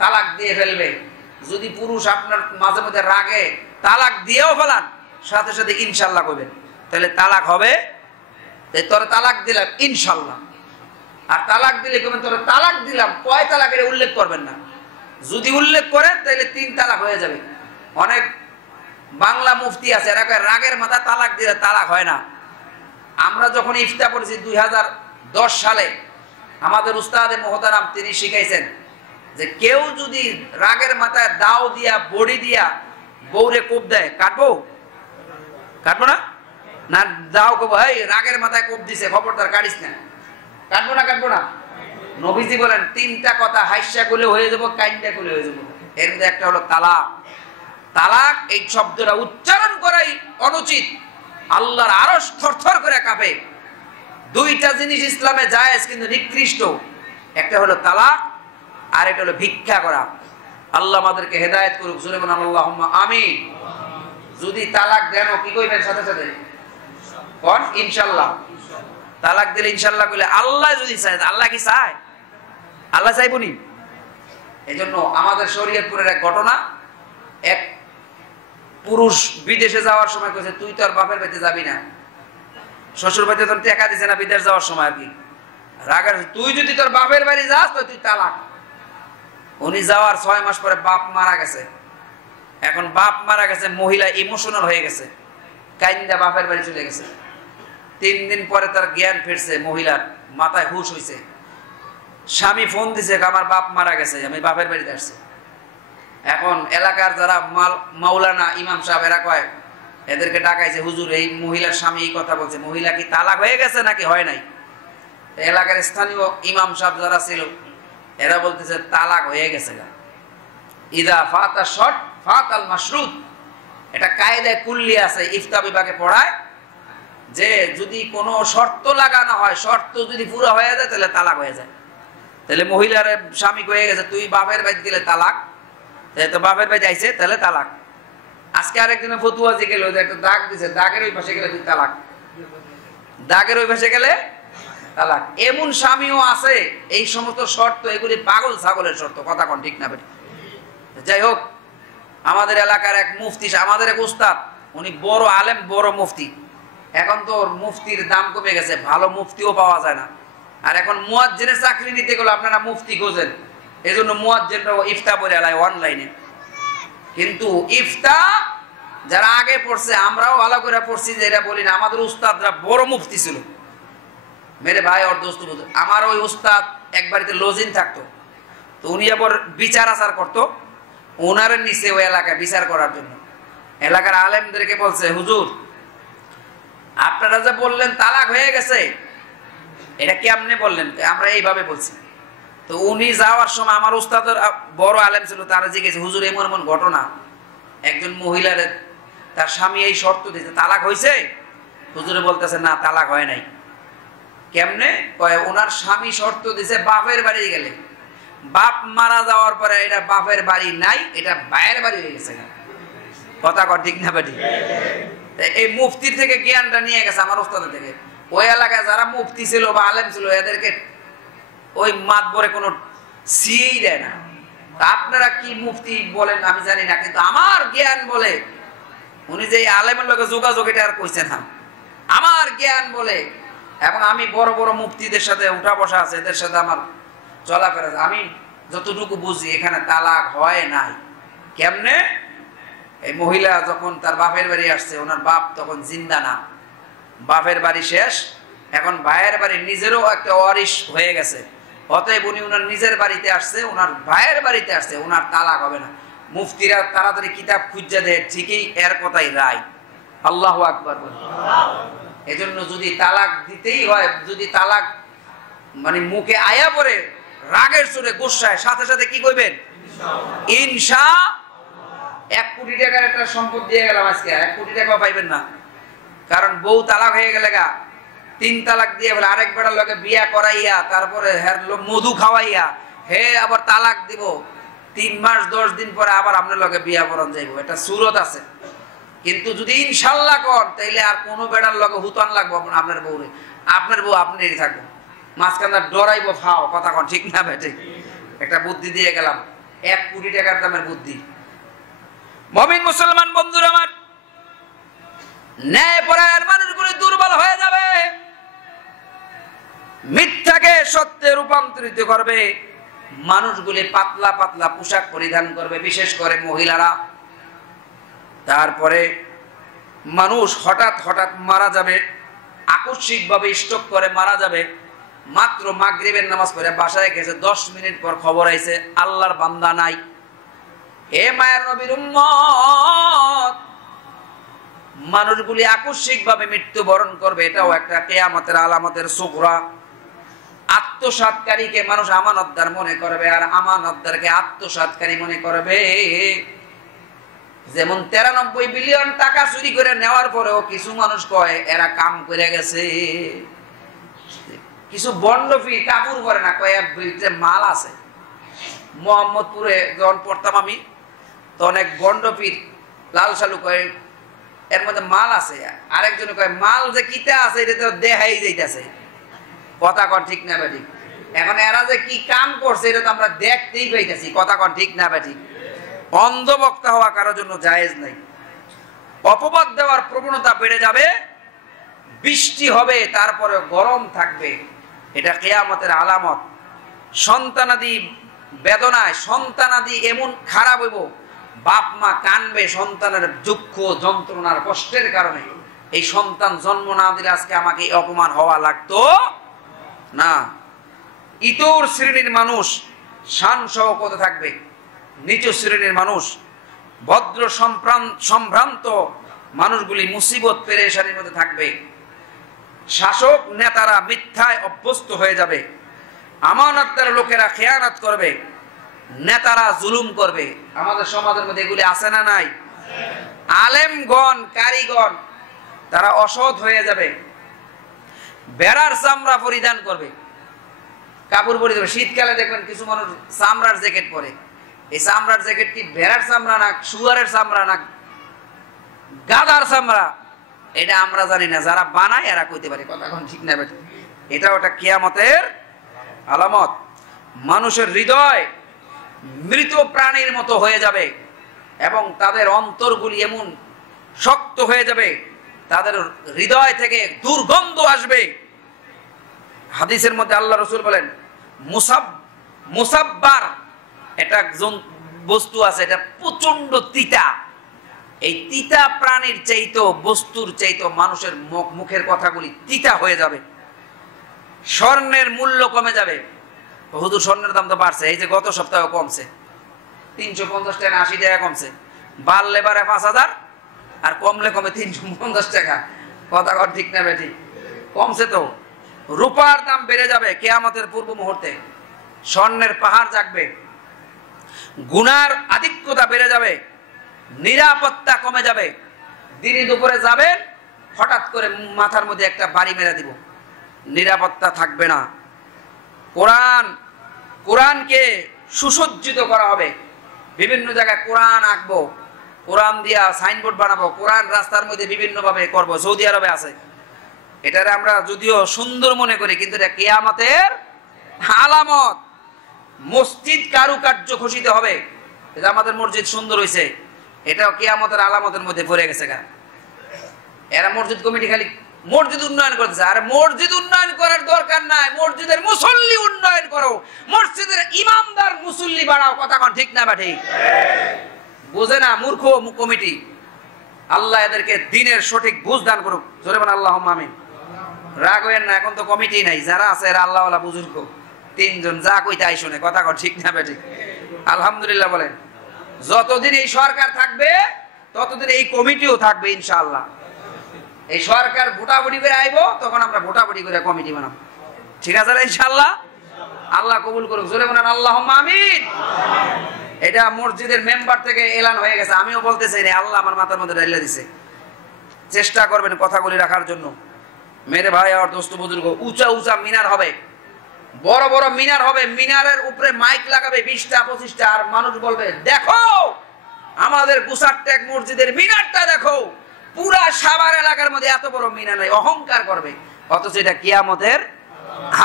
তালাক দিয়ে ফেলবে। যদি পুরুষ আপনার মাঝে মধ্যে রাগে তালাক দিয়েও ফেলান, সাথে সাথে ইনশাল্লাহ কইবেন, তাহলে তালাক হবে। তোর তালাক দিলাম ইনশাল্লাহ। আর তালাক দিলে কবেন তোর তালাক দিলাম, কয় তালাকের উল্লেখ করবেন না। যদি উল্লেখ করেন তাহলে 3 তালাক হয়ে যাবে। অনেক বাংলা মুফতি আছে, এরা রাগের মাথা তালাক দিলে তালাক হয় না। আমরা যখন ইফতা পড়েছি 2010 সালে, আমাদের উস্তাদে মোহতারাম তিনি শিখাইছেন যে কেউ যদি রাগের মাথায় দাও দিয়া, বড়ি দিয়া বউরে কোপ দেয়, কাটবো? কাটবো না? না দাও কব, এই রাগের মাথায় কোপ দিছে, খবরদার কাটিস না। কাটবো না? কাটবো না? নবীজি বলেন 3টা কথা হাইসা করলে হয়ে যাবো, কাইন্দা করলে হয়ে যাবো। এর মধ্যে একটা হলো তালাক। তালাক এই শব্দটা উচ্চারণ করাই অনুচিত। আল্লাহর আরশ থরথর করে কাঁপে। 2টা জিনিস ইসলামে জায়েজ কিন্তু নিকৃষ্ট। একটা হলো তালাক, আর এটা হলো ভিক্ষা করা। আল্লাহ আমাদেরকে হেদায়েত করুক। জোরে বলেন আল্লাহুম্মা আমিন। যদি তালাক দেন কি কইবেন সাথে সাথে? কোন ইনশাআল্লাহ। তালাক দিলে ইনশাআল্লাহ কইলে আল্লাহ যদি চায়, আল্লাহ কি চায়? আল্লাহ চাইবনি? এই জন্য আমাদের শরীয়তপুরের এক ঘটনা, এক পুরুষ বিদেশে যাওয়ার সময় কইছে তুই তো আর বাপের বাড়িতে যাবি না, শ্বশুর বাড়িতে তোর টাকা দিছে না বিদেশ যাওয়ার সময় আর কি, রাগার তুই যদি তোর বাপের বাড়ি যাস তো তুই তালাক। উনি যাওয়ার 6 মাস পরে বাপ মারা গেছে। এখন বাপ মারা গেছে, মহিলা ইমোশনাল হয়ে গেছে, কাইন্দা বাপের বাড়ি চলে গেছে। 3 দিন পরে তার জ্ঞান ফিরছে, মহিলার মাথায় হুশ হইছে। স্বামী ফোন দিছে আমার বাপ মারা গেছে, আমি বাপের বাড়িতে আসছি। এখন এলাকার যারা মাওলানা ইমাম সাহেব এরা কয়, এদেরকে ডাকাইছে, হুজুর এই মহিলার স্বামী এই কথা বলছে, মহিলা কি তালাক হয়ে গেছে নাকি হয় নাই? এলাকার স্থানীয় ইমাম সাহেব যারা ছিল এরা বলতেছে তালাক হয়ে গেছে। ইদা ফাতা শট ফাতাল মাশরুত, এটা কায়দায় কুল্লি আছে, ইফতা বিভাগে পড়ায় যে যদি কোনো শর্ত লাগানো হয়, শর্ত যদি পুরো হয়ে যায় তাহলে তালাক হয়ে যায়। তাহলে মহিলার স্বামী হয়ে গেছে, তুই বাপের বাড়ি গেলে তালাক, তো বাপের বাড়ি যাইছে তাহলে তালাক। আজকে আরেকদিনে ফতুয়া যে গেল, একটা দাগ দিছে, দাগের ওই পাশে গেলে তুই তালাক, দাগের ওই পাশে গেলে তালাক। এমন স্বামীও আছে, এই সমস্ত শর্ত এগুলি পাগল ছাগলের শর্ত, কথা কোন ঠিক না বেটি? যাই হোক, আমাদের এলাকার এক মুফতি, আমাদের এক উস্তাদ, উনি বড় আলেম, বড় মুফতি। এখন তো মুফতির দাম কমে গেছে, ভালো মুফতিও পাওয়া যায় না। আর এখন মুয়াজ্জিনের চাকরি নিতে গেলে আপনারা মুফতি খোঁজেন, এই জন্য মুয়াজ্জিনরাও ইফতা পড়ে এলায় অনলাইনে। কিন্তু ইফতা যারা আগে পড়ছে, আমরাও ভালো করে পড়ছি, যে এটা বলি না, আমাদের উস্তাদরা বড় মুফতি ছিল। মেরে ভাই ওর দোস্ত, আমার ওই উস্তাদ এক বাড়িতে লজিং থাকতো, তো উনি আবার বিচার আচার করতো, ওনার নিচে ওই এলাকায় বিচার করার জন্য এলাকার আলেমদেরকে বলছে, হুজুর আপনারা যে বললেন তালাক হয়ে গেছে, এটা কেমনে বললেন? আমরা এইভাবে বলছি। তো উনি যাওয়ার সময় আমার উস্তাদের বড় আলেম ছিল, তারা জিজ্ঞেস, হুজুর এমন এমন ঘটনা, একজন মহিলার তার স্বামী এই শর্ত দিয়েছে, তালাক হয়েছে? হুজুরে বলতেছে না, তালাক হয় নাই। কেমনে? কয় ওনার স্বামী শর্ত দিয়েছে বাপের বাড়ি গেলে, বাপ মারা যাওয়ার পরে এটা বাপের বাড়ি নাই, এটা ভাইয়ের বাড়ি হয়ে গেছে। কথা কর ঠিক না বেটি? এই মুফতির থেকে জ্ঞানটা নিয়ে গেছে আমার উস্তাদের থেকে। ওই এলাকায় যারা মুফতি ছিল বা আলেম ছিল, এদেরকে ওই মাতবরে কোনো সিই দেয় না। আপনারা কি মুফতি বলেন আমি জানি না, কিন্তু আমার জ্ঞান বলে, উনি যে আলেমের লোকে যোগাযোগ এটা আর কইছেন না, আমার জ্ঞান বলে, এবং আমি বড় বড় মুফতিদের সাথে উঠা বসা আছে, এদের সাথে আমার চলাফেরা, আমি যতটুকু বুঝি এখানে তালাক হয় নাই। কেমনে? এই মহিলা যখন তার বাপের বাড়ি আসছে, ওনার বাপ তখন জিন্দা না, বাপের বাড়ি শেষ, এখন ভাইয়ের বাড়ি নিজেরও একটা ওয়ারিশ হয়ে গেছে, অতএব উনি ওনার নিজের বাড়িতে আসছে, ওনার ভাইয়ের বাড়িতে আসছে, ওনার তালাক হবে না। মুফতিরা তাড়াতাড়ি কিতাব খুঁজে দেয়, ঠিকই এর কথাই রায়। আল্লাহু আকবার বলে। এজন্য যদি তালাক দিতেই হয়, যদি তালাক মানে মুখে আয়া পড়ে, রাগের সুরে গুসায়, সাথে সাথে কি কইবেন? ইনশা। 1 কোটি টাকার একটা সম্পদ দিয়ে গেলাম, আজকে 1 কোটি টাকাও পাইবেন না, কারণ বউ তালাক হয়ে গেলে 3 তালাক দিয়ে বলে আরেক বেটার লোকে বিয়া করাইয়া, তারপরে মধু খাওয়াইয়া হে আবার তালাক দিব, 3 মাস 10 দিন পরে আবার আপনার লোকে বিয়া করান যাইব, এটা সুরত আছে। কিন্তু যদি ইনশাল্লাহ কর, তাইলে আর কোনো বেটার লোকে হুতান লাগবো আপনার বউরে, আপনার বউ আপনারই থাকবো, মাঝখানটা ডরাইবো ফাও। কথা কন ঠিক না বেটে? একটা বুদ্ধি দিয়ে গেলাম, 1 কোটি টাকার দামের বুদ্ধি। মুমিন মুসলমান বন্ধুরা আমার, ন্যায়পরায়ণ মানুষগুলি দুর্বল হয়ে যাবে, মিথ্যাকে সত্যে রূপান্তরিত করবে, মানুষগুলি পাতলা পাতলা পোশাক পরিধান করবে, বিশেষ করে মহিলারা। তারপরে মানুষ হঠাৎ হঠাৎ মারা যাবে, আকস্মিকভাবে স্ট্রোক করে মারা যাবে। মাত্র মাগরিবের নামাজ পড়ে বাসায় গেছে, 10 মিনিট পর খবর আইছে আল্লাহর বান্দা নাই। এ মায়ের নবীর উম্মত, মানুষগুলি আকস্মিকভাবে মৃত্যুবরণ করবে, এটাও একটা কিয়ামতের আলামতের সুগরা। আত্মসাৎকারীকে মানুষ আমানতদার মনে করবে, আর আমানতদারকে আত্মসাৎকারী মনে করবে। যেমন 93 বিলিয়ন টাকা চুরি করে নেওয়ার পরেও কিছু মানুষ কয় এরা কাম করে গেছে। কিছু বন্ডফি কাপুর করে না, কয় যে মাল আছে। মোহাম্মদপুরে যখন পড়তাম আমি, তো অনেক বন্ডফির লাল সালু কয় এর মধ্যে মাল আছে, আরেকজনে কয় মাল যে কিতে আছে এটা তো দেখাই যাইতেছে। কথা কর ঠিক না বেঠিক? এখন এরা যে কি কাম করছে এটা তো আমরা দেখতেই পাইতেছি, কথা কন ঠিক না বেঠি? অন্ধবক্তা হওয়া কারোর জন্য জায়েজ নাই। অপবাদ দেওয়ার প্রবণতা বেড়ে যাবে, বৃষ্টি হবে তারপরে গরম থাকবে, এটা কিয়ামতের আলামত। সন্তানাদি বেদনায়, সন্তানাদি এমন খারাপ হইব, বাপ মা কানবে সন্তানের দুঃখ যন্ত্রণার কষ্টের কারণে। এই সন্তান জন্ম না দিলে আজকে আমাকে অপমান হওয়া লাগতো না। ইতর শ্রেণীর মানুষ শান শওকতে থাকবে, নিচু শ্রেণীর মানুষ, ভদ্র সম্ভ্রান্ত মানুষগুলি মুসিবত পেরেশানির মধ্যে থাকবে। শাসক নেতারা মিথ্যায় অভ্যস্ত হয়ে যাবে, আমানতদার লোকেরা খেয়ানত করবে, নেতারা জুলুম করবে। আমাদের সমাজের মধ্যে এগুলি আছে না নাই? আলেমগণ, কারিগণ তারা অসৎ হয়ে যাবে, বেড়ার চামড়া পরিধান করবে, কাপড় পরিধান। শীতকালে দেখবেন কিছু মানুষ চামড়ার জ্যাকেট পরে। এই চামড়ার জ্যাকেট কি ভেড়ার চামড়া না শুয়ারের চামড়া না গাধার চামড়া এটা আমরা জানি না, যারা বানায় এরা কইতে পারে, কথা এখন ঠিক না বেটা? এটা ওটা কিয়ামতের আলামত। মানুষের হৃদয় মৃত প্রাণীর মতো হয়ে যাবে এবং তাদের অন্তরগুলি এমন শক্ত হয়ে যাবে, তাদের হৃদয় থেকে দুর্গন্ধ আসবে। হাদিসের মধ্যে আল্লাহ রাসূল বলেন মুসাব্বার এটা বস্তু আছে, এটা প্রচন্ড তিতা। এই তিতা প্রাণীর চাইতো, বস্তুর চাইতো মানুষের মুখের কথাগুলি তিতা হয়ে যাবে। স্বর্ণের মূল্য কমে যাবে। হুজুর স্বর্ণের দাম তো বাড়ছে, এই যে গত সপ্তাহে কমছে, 350 টাকা 80 টাকা কমছে। বাড়লে বাড়ে 5000 আর কমলে কমে 350 টাকা, কথা কর ঠিক না বেঠি? কমছে তো। রূপার দাম বেড়ে যাবে কিয়ামতের পূর্ব মুহূর্তে, স্বর্ণের পাহাড় জাগবে, গুনার আধিক্যতা বেড়ে যাবে, নিরাপত্তা কমে যাবে। দিনে দুপুরে যাবেন, হঠাৎ করে মাথার মধ্যে একটা বাড়ি মেরে দিব, নিরাপত্তা থাকবে না। কোরআনকে সুসজ্জিত করা হবে, বিভিন্ন জায়গায় কোরআন আঁকবো, কোরআন দিয়া সাইনবোর্ড বানাবো, কোরআন রাস্তার মধ্যে বিভিন্ন ভাবে করবো। সৌদি আরবে আছে, এটারে আমরা যদিও সুন্দর মনে করি, কিন্তু এটা কিয়ামতের আলামত। মসজিদ কারুকার্য ঘোষিত হবে, এটা আমাদের মসজিদ সুন্দর হয়েছে, এটাও কিয়ামতের আলামতের মধ্যে পড়ে গেছে। এরা মসজিদ কমিটি খালি মসজিদ উন্নয়ন করতেছে। আর মসজিদ উন্নয়ন করার দরকার নাই, মসজিদের মুসল্লি উন্নয়ন করো, মসজিদের ইমামদার মুসল্লি বাড়াও, কথা কন ঠিক না বা ঠিক? বুঝে না মূর্খ কমিটি। আল্লাহ এদেরকে দিনের সঠিক বুঝ দান করুক, জোরে বলেন আল্লাহুম্মা আমিন। রাগ হইেন না, এখন তো কমিটি নাই, যারা আছে এরা আল্লাহওয়ালা বুজুর্গ, 3 জন যা কইতে আই শুনে, কথা কন ঠিক না বা ঠিক? আলহামদুলিল্লাহ বলেন। যতদিন এই সরকার থাকবে ততদিন এই কমিটিও থাকবে ইনশাআল্লাহ। এই সরকার ভোটাভুটি করে আইবো, তখন আমরা ভোটাভুটি করে কমিটি বানাবো, ঠিক আছে ইনশাআল্লাহ? আল্লাহ কবুল করুক, জোরে বলেন আল্লাহুম্মা আমিন। এটা মসজিদের মেম্বার থেকে এলান হয়ে গেছে, আমিও বলতে চাই না, আল্লাহ আমার মাথার মধ্যে ঢেলে দিছে। চেষ্টা করবেন কথাগুলি রাখার জন্য। মেরে ভাই আর দোস্ত বুজুর্গ, উঁচা উঁচা মিনার হবে, বড় বড় মিনার হবে, মিনারের উপরে মাইক লাগাবে 20টা 25টা, আর মানুষ বলবে দেখো আমাদের গুসারটেক মসজিদের মিনারটা দেখো, পুরা সাভার এলাকার মধ্যে এত বড় মিনার নাই, অহংকার করবে। অথচ এটা কিয়ামতের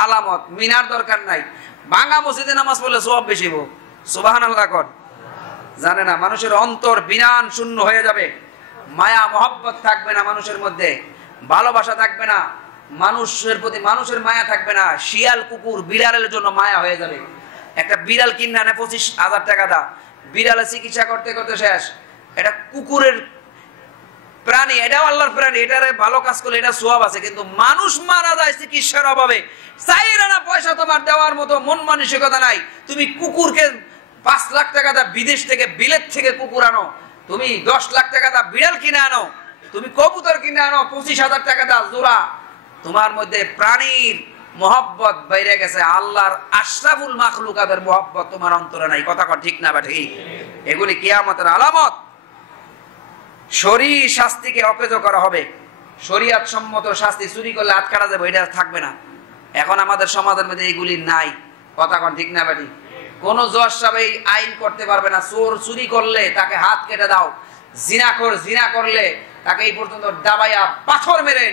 আলামত। মিনার দরকার নাই, ভাঙা মসজিদে নামাজ পড়লে সওয়াব বেশি হবো, সুবহানাল্লাহ কর। জানে না মানুষের অন্তর বিনান শূন্য হয়ে যাবে, মায়া মহব্বত থাকবে না মানুষের মধ্যে, ভালোবাসা থাকবে না, মানুষের প্রতি মানুষের মায়া থাকবে না। শিয়াল কুকুর বিড়ালের জন্য মায়া হয়ে যাবে। একটা বিড়াল কিনে আনে 25,000 টাকা দা, বিড়ালের চিকিৎসা করতে করতে শেষ। এটা কুকুরের প্রাণী, এটাও আল্লাহর প্রাণী, এটারে ভালো কাজ করলে এটা সওয়াব আছে। কিন্তু মানুষ মারা যায় চিকিৎসার অভাবে, চাইরা না পয়সা তোমার দেওয়ার মতো মন মানসিকতা নাই। তুমি কুকুরকে 5 লাখ টাকা দা বিদেশ থেকে বিলেত থেকে কুকুর আনো, তুমি 10 লাখ টাকা দা বিড়াল কিনে আনো, তুমি কবুতর কিনে আনো 25,000 টাকা দা জোড়া। তোমার মধ্যে প্রাণীর মহব্বত বাইরে গেছে, আল্লাহর আশরাফুল মাখলুকাতের মহব্বত তোমার অন্তরে নাই, কথা কর ঠিক না বা ঠিক? এগুলি কিয়ামতের আলামত। শরীর শাস্তিকে অকেজো করা হবে, শরিয়াত সম্মত শাস্তি। চুরি করলে হাত কাটা যাবে, এটা থাকবে না। এখন আমাদের সমাজের মধ্যে এইগুলি নাই, কথা কন ঠিক না বা ঠিক? কোন জজ সাহেব এই আইন করতে পারবে না, চোর চুরি করলে তাকে হাত কেটে দাও, জিনা করলে তাকে এই পর্যন্ত দাবাইয়া পাথর মেরে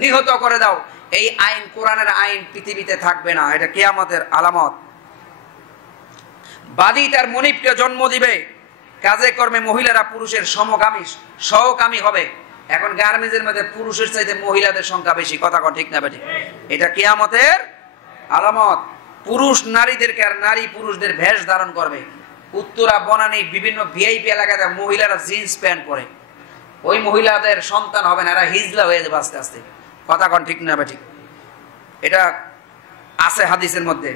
নিহত করে দাও। এই আইন, কোরআনের আইন পৃথিবীতে থাকবে না। এটা কিয়ামতের আলামত। বাদী তার মনিবকে জন্ম দিবে, কাজে কর্মে মহিলারা পুরুষের সহকামী হবে। এখন গার্মেন্টসের মধ্যে পুরুষের চাইতে মহিলাদের সংখ্যা বেশি, কথা কন ঠিক না বেঠিক? এটা কিয়ামতের আলামত। পুরুষ নারীদেরকে আর নারী পুরুষদের ভেষ ধারণ করবে। উত্তরা বনানী বিভিন্ন ভিআইপি এলাকাতে মহিলারা জিন্স প্যান্ট পরে, ওই মহিলাদের সন্তান হবে না, এরা হিজলা হয়ে যাবে আস্তে আস্তে, কথা কন ঠিক না বেঠিক? এটা আছে হাদিসের মধ্যে।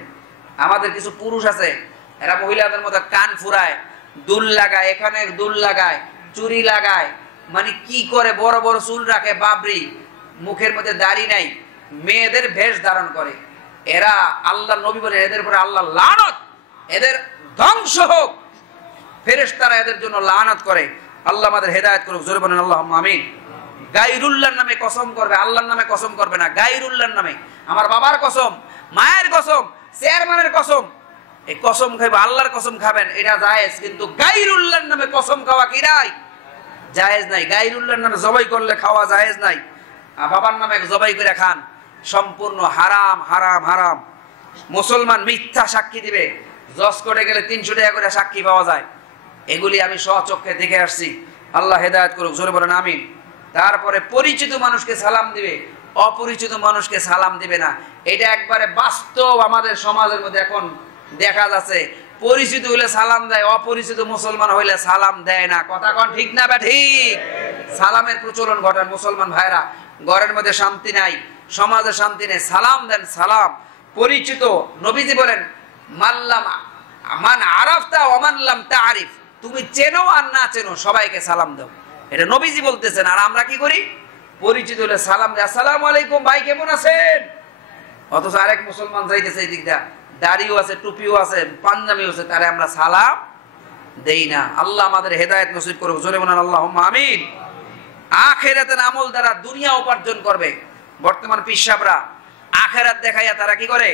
আমাদের কিছু পুরুষ আছে, এরা মহিলাদের মধ্যে কান ফুরায়, দুল লাগায়, এখানে দুল লাগায়, চুরি লাগায়, মানে কি করে, বড় বড় চুল রাখে, বাবরি, মুখের মধ্যে দাড়ি নাই, মেয়েদের ভেষ ধারণ করে। এরা আল্লাহ নবী বলেন এদের উপরে আল্লাহ লানত, এদের ধ্বংস হোক। ফেরেশতারা এদের জন্য লানত করে। আল্লাহ আমাদের হেদায়েত করুক, জোরে বলেন আল্লাহুম্মা আমিন। গায়রুল্লাহর নামে কসম করবে, আল্লাহর নামে কসম করবে না, গায়রুল্লাহর নামে। আমার বাবার কসম, মায়ের কসম, চেয়ারম্যানের কসম, এই কসম খাইবে, আল্লাহর কসম খাবেন, এটা জায়েজ। কিন্তু গায়রুল্লাহর নামে কসম খাওয়া কি নাই? জায়েজ নাই। গায়রুল্লাহর নামে জবাই করলে খাওয়া জায়েজ নাই। বাবার নামে জবাই করে খান, সম্পূর্ণ হারাম, হারাম, হারাম। মুসলমান মিথ্যা সাক্ষী দিবে, জজ কোর্টে গেলে 300 টাকা করে সাক্ষী পাওয়া যায়। এগুলি আমি স্বচক্ষে দেখে আসছি। আল্লাহ হেদায়েত করুক, জোরে বলেন আমিন। তারপরে পরিচিত মানুষকে সালাম দিবে, অপরিচিত মানুষকে সালাম দিবে না। এটা একবারে বাস্তব আমাদের সমাজের মধ্যে এখন দেখা যাচ্ছে। পরিচিত হইলে সালাম দেয়, অপরিচিত মুসলমান হইলে সালাম দেয় না, কথা কন ঠিক না বা ঠিক? সালামের প্রচলন ঘটান মুসলমান ভাইরা। ঘরের মধ্যে শান্তি নাই, সমাজে শান্তি নেই, সালাম দেন, সালাম। পরিচিত, নবীজি বলেন মান আরাফতা ওয়া মান লাম তারিফ, তুমি চেনো আর না চেনো সবাইকে সালাম দাও। এটা নবীজি বলতেছেন। আর আমরা কি করি? পরিচিত হলে সালাম দেয়, আসসালামু আলাইকুম ভাই, কেমন আছেন? অথচ আরেক মুসলমান যাইতেছে এই দিক দা, দাড়িও আছে, টুপিও আছে, পাঞ্জাবিও আছে, তারে আমরা সালাম দেই না। আল্লাহ আমাদের হেদায়েত নসিব করুক, জোরে বলেন আল্লাহুম্মা আমিন। আখিরাতের আমল দ্বারা দুনিয়া উপার্জন করবে। বর্তমান পিসাবরা আখিরাত দেখাইয়া তারা কি করে?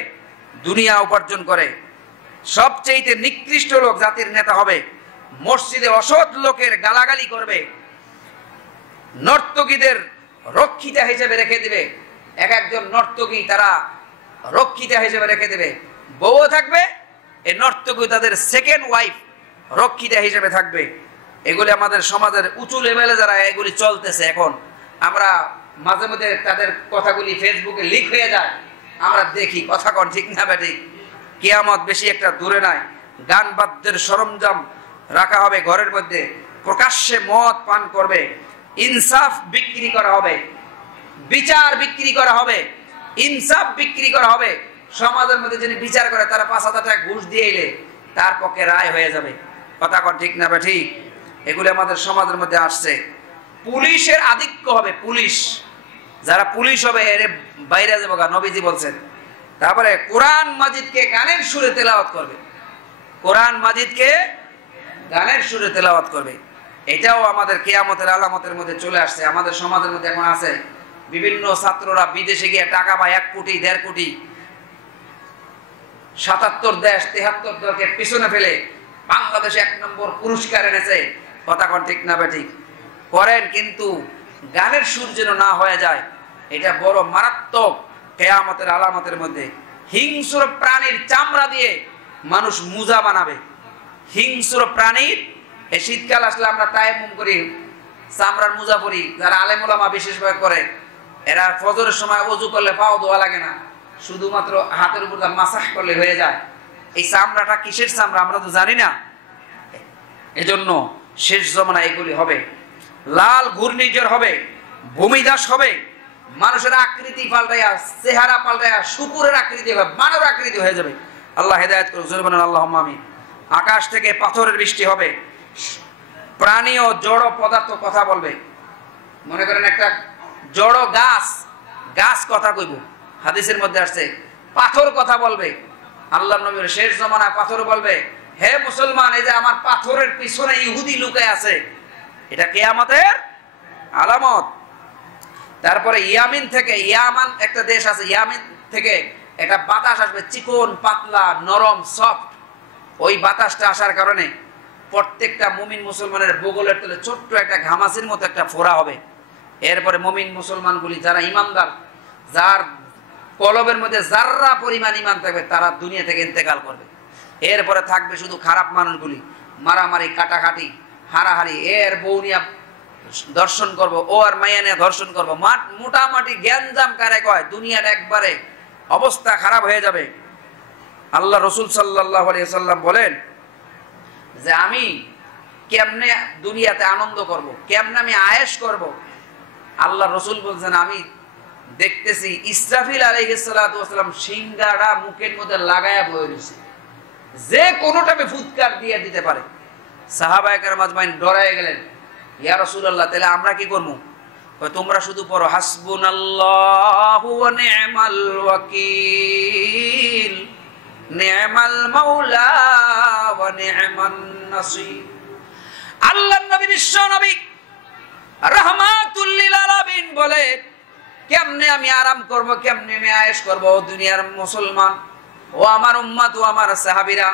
দুনিয়া উপার্জন করে। সবচেয়ে নিকৃষ্ট লোক জাতির নেতা হবে, মসজিদে অসৎ লোকের গালাগালি করবে, নর্তকীদের রক্ষিতা হিসেবে রেখে দিবে। এক একজন নর্তকী তারা রক্ষিতা হিসেবে রেখে দেবে, বউ থাকবে, এই নর্তকী তাদের সেকেন্ড ওয়াইফ রক্ষিতা হিসেবে থাকবে। এগুলি আমাদের সমাজের উঁচু লেভেলে যারা এগুলি চলতেছে এখন, আমরা মাঝে মধ্যে তাদের কথাগুলি ফেসবুকে লিক হয়ে যায়, আমরা দেখি, কথা কন ঠিক না বেঠিক? কিয়ামত বেশি একটা দূরে নাই। গান বাদ্যের সরঞ্জাম রাখা হবে ঘরের মধ্যে, প্রকাশ্যে মদ পান করবে, ইনসাফ বিক্রি করা হবে, বিচার বিক্রি করা হবে, ইনসাফ বিক্রি করা হবে। সমাজের মধ্যে যিনি বিচার করে তারা 5,000 টাকা ঘুষ দিয়ে এলে তার পক্ষে রায় হয়ে যাবে, কথা কন ঠিক না বেঠিক? এগুলি আমাদের সমাজের মধ্যে আসছে। পুলিশের আধিক্য হবে, পুলিশ যারা পুলিশ হবে এর বাইরে যাবে, নবীজি বলছেন। তারপরে কোরআন মাজিদকে গানের সুরে তেলাওয়াত করবে, কোরআন মাজিদকে গানের সুরে তেলাওয়াত করবে। এটাও আমাদের কিয়ামতের আলামতের মধ্যে চলে আসছে। আমাদের সমাজের মধ্যে এখন আছে, বিভিন্ন ছাত্ররা বিদেশে গিয়ে টাকা পায় 1 কোটি 1.5 কোটি, 77 দেশ 73 দলকে পিছনে ফেলে বাংলাদেশে 1 নম্বর পুরস্কার এনেছে, কথা কন ঠিক না বেঠিক? করেন, কিন্তু গানের সুর যেন না হয়ে যায়। এটা বড় মারাত্মক কিয়ামতের আলামতের মধ্যে। হিংস্র প্রাণীর চামড়া দিয়ে মানুষ মুজা বানাবে, হিংস্র প্রাণীর। এই শীতকাল আসলে আমরা তায়াম্মুম করি, চামড়ার মুজা পরি, যারা আলেম ওলামা বিশেষভাবে করে। এরা ফজরের সময় ওযু করলে পাও ধোয়া লাগে না, শুধুমাত্র হাতের উপর মাসাজ করলে হয়ে যায়। এই চামড়াটা কিসের চামড়া আমরা তো জানি না। এজন্য শেষ জমানা এগুলি হবে। লাল ঘূর্ণিঝড় হবে, ভূমিধস হবে, মানুষের আকৃতি পাল্টাইয়া, চেহারা পাল্টাইয়া শুকুরের আকৃতি হবে, মানব আকৃতি হয়ে যাবে। আল্লাহ হেদায়েত করুক, জোরে বলেন আল্লাহুম্মা আমিন। আকাশ থেকে পাথরের বৃষ্টি হবে, প্রাণী ও জড় পদার্থ কথা বলবে। মনে করেন একটা জড় গাছ, গাছ কথা কইব, হাদিসের মধ্যে আসছে পাথর কথা বলবে। আল্লাহর নবীর শেষ জমানায় পাথর বলবে, হে মুসলমান, এই যে আমার পাথরের পিছনে ইহুদি লুকায় আছে, এটা কিয়ামতের আলামত। তারপরে ইয়ামিন থেকে, ইয়ামান একটা দেশ আছে, ইয়ামিন থেকে একটা বাতাস আসবে, চিকন পাতলা নরম সফট। ওই বাতাসটা আসার কারণে প্রত্যেকটা মুমিন মুসলমানের বগলের তলে ছোট্ট একটা ঘামাচির মতো একটা ফোড়া হবে। এরপরে মুমিন মুসলমানগুলি যারা ইমানদার, যার কলবের মধ্যে যাররা পরিমাণ ঈমান থাকবে তারা দুনিয়া থেকে ইন্তেকাল করবে। এরপরে থাকবে শুধু খারাপ মানুষগুলি, মারামারি, কাটাকাটি, হারাহারি, এর বউ নিয়ে দর্শন করব, ও আর মাইয়া নিয়ে দর্শন করবো, মোটামুটি জ্ঞানজাম কারে কয়, দুনিয়ার একবারে অবস্থা খারাপ হয়ে যাবে। আল্লাহ রসুল সাল্লাল্লাহু আলাইহি ওয়াসাল্লাম বলেন যে আমি কেমনে দুনিয়াতে আনন্দ করব, কেমনে আমি আয়েশ করব। আল্লাহ রসুল বলছেন আমি দেখতেছি ইসরাফিল আলাইহিস সালাতু ওয়াস সালাম সিংহাটা মুখের মধ্যে লাগায়া বয়ে রয়েছে, যে কোনোটা ফুৎকার দিয়ে দিতে পারে। সাহাবায়ে কেরাম আজমাইন ডরায় গেলেন, ইয়া রাসূলুল্লাহ তাহলে আমরা কি করব? তোমরা শুধু পড়ো হাসবুনাল্লাহু ওয়া নি'মাল ওয়াকিল নি'মাল মাওলা ওয়া নি'মান নাসির। আল্লাহর নবী বিশ্ব নবী রাহমাতুল লিল আলামিন বলে কেমনে আমি আরাম করব, কেমনে আমি আয়েশ করব। দুনিয়ার মুসলমান ও আমার উম্মত ও আমার সাহাবীরা,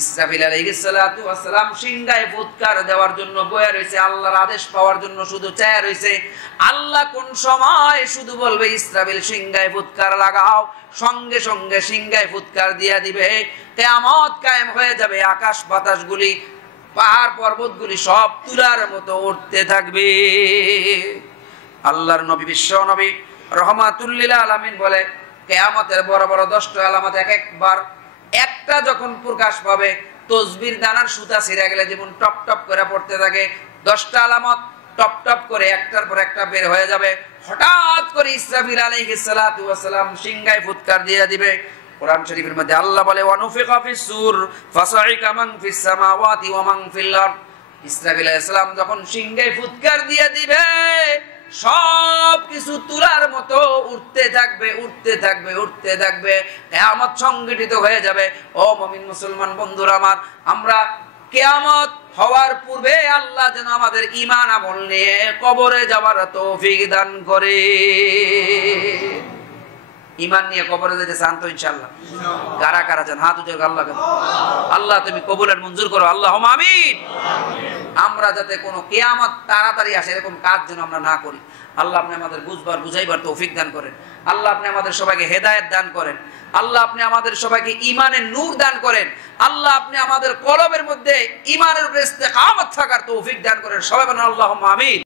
ইসরাফিল আলাইহিস সালাতু ওয়াস সালাম সিংহায় ফুৎকার দেওয়ার জন্য বয়ে রয়েছে, আল্লাহর আদেশ পাওয়ার জন্য শুধু চায় রয়েছে। আল্লাহ কোন সময় শুধু বলবে ইসরাফিল সিংহায় ফুৎকার লাগাও, সঙ্গে সঙ্গে সিংহায় ফুৎকার দিয়া দিবে। কিয়ামত কায়েম হয়ে যাবে, আকাশ বাতাসগুলি, পাহাড় পর্বতগুলি সব তুলার মতো উঠতে থাকবে। আল্লাহর নবী বিশ্ব নবী রাহমাতুল লিল আলামিন বলে কিয়ামতের বড় বড় 10টা আলামত এক একবার একটা যখন প্রকাশ পাবে, তসবির দানার সুতা ছিঁড়ে গেলে যেমন টপ টপ করে পড়তে থাকে, 10টা আলামত টপ টপ করে একটার পর একটা বের হয়ে যাবে। হঠাৎ করে ইসরাফিল আলাইহিস সালাতু ওয়াস সালাম সিংহায় ফুৎকার দিয়ে দিবে। কোরআন শরীফের মধ্যে আল্লাহ বলে ওয়ানুফিকা ফিস সূর ফাসাইকা মান ফিস সামাওয়াতি ওয়া মান ফিল আরদ। ইসরাফিল আলাইহিস সালাম যখন সিংহায় ফুৎকার দিয়ে দিবে, সব কিছু তুলার মতো উঠতে থাকবে, উঠতে থাকবে, উঠতে থাকবে। কিয়ামত সংগঠিত হয়ে যাবে। ও মুমিন মুসলমান বন্ধুরা আমার, আমরা কিয়ামত হওয়ার পূর্বে আল্লাহ যেন আমাদের ঈমান আমল নিয়ে কবরে যাওয়ার তৌফিক দান করে। ঈমান নিয়ে কবরে যেতে চান তো ইনশাআল্লাহ? কারা কারা চান হাত উঠে আল্লাহ আল্লাহ তুমি কবুলের মঞ্জুর করো, আল্লাহুম্মা আমিন। আমরা যাতে কোনো কিয়ামত তাড়াতাড়ি আসে এরকম কাজ যেন আমরা না করি। আল্লাহ আপনি আমাদের বুঝবার বুঝাইবার তৌফিক দান করেন। আল্লাহ আপনি আমাদের সবাইকে হেদায়েত দান করেন। আল্লাহ আপনি আমাদের সবাইকে ঈমানের নূর দান করেন। আল্লাহ আপনি আমাদের কলবের মধ্যে ঈমানের উপরে ইস্তেকামত থাকার তৌফিক দান করেন। সবাই বলেন আল্লাহুম্মা আমিন।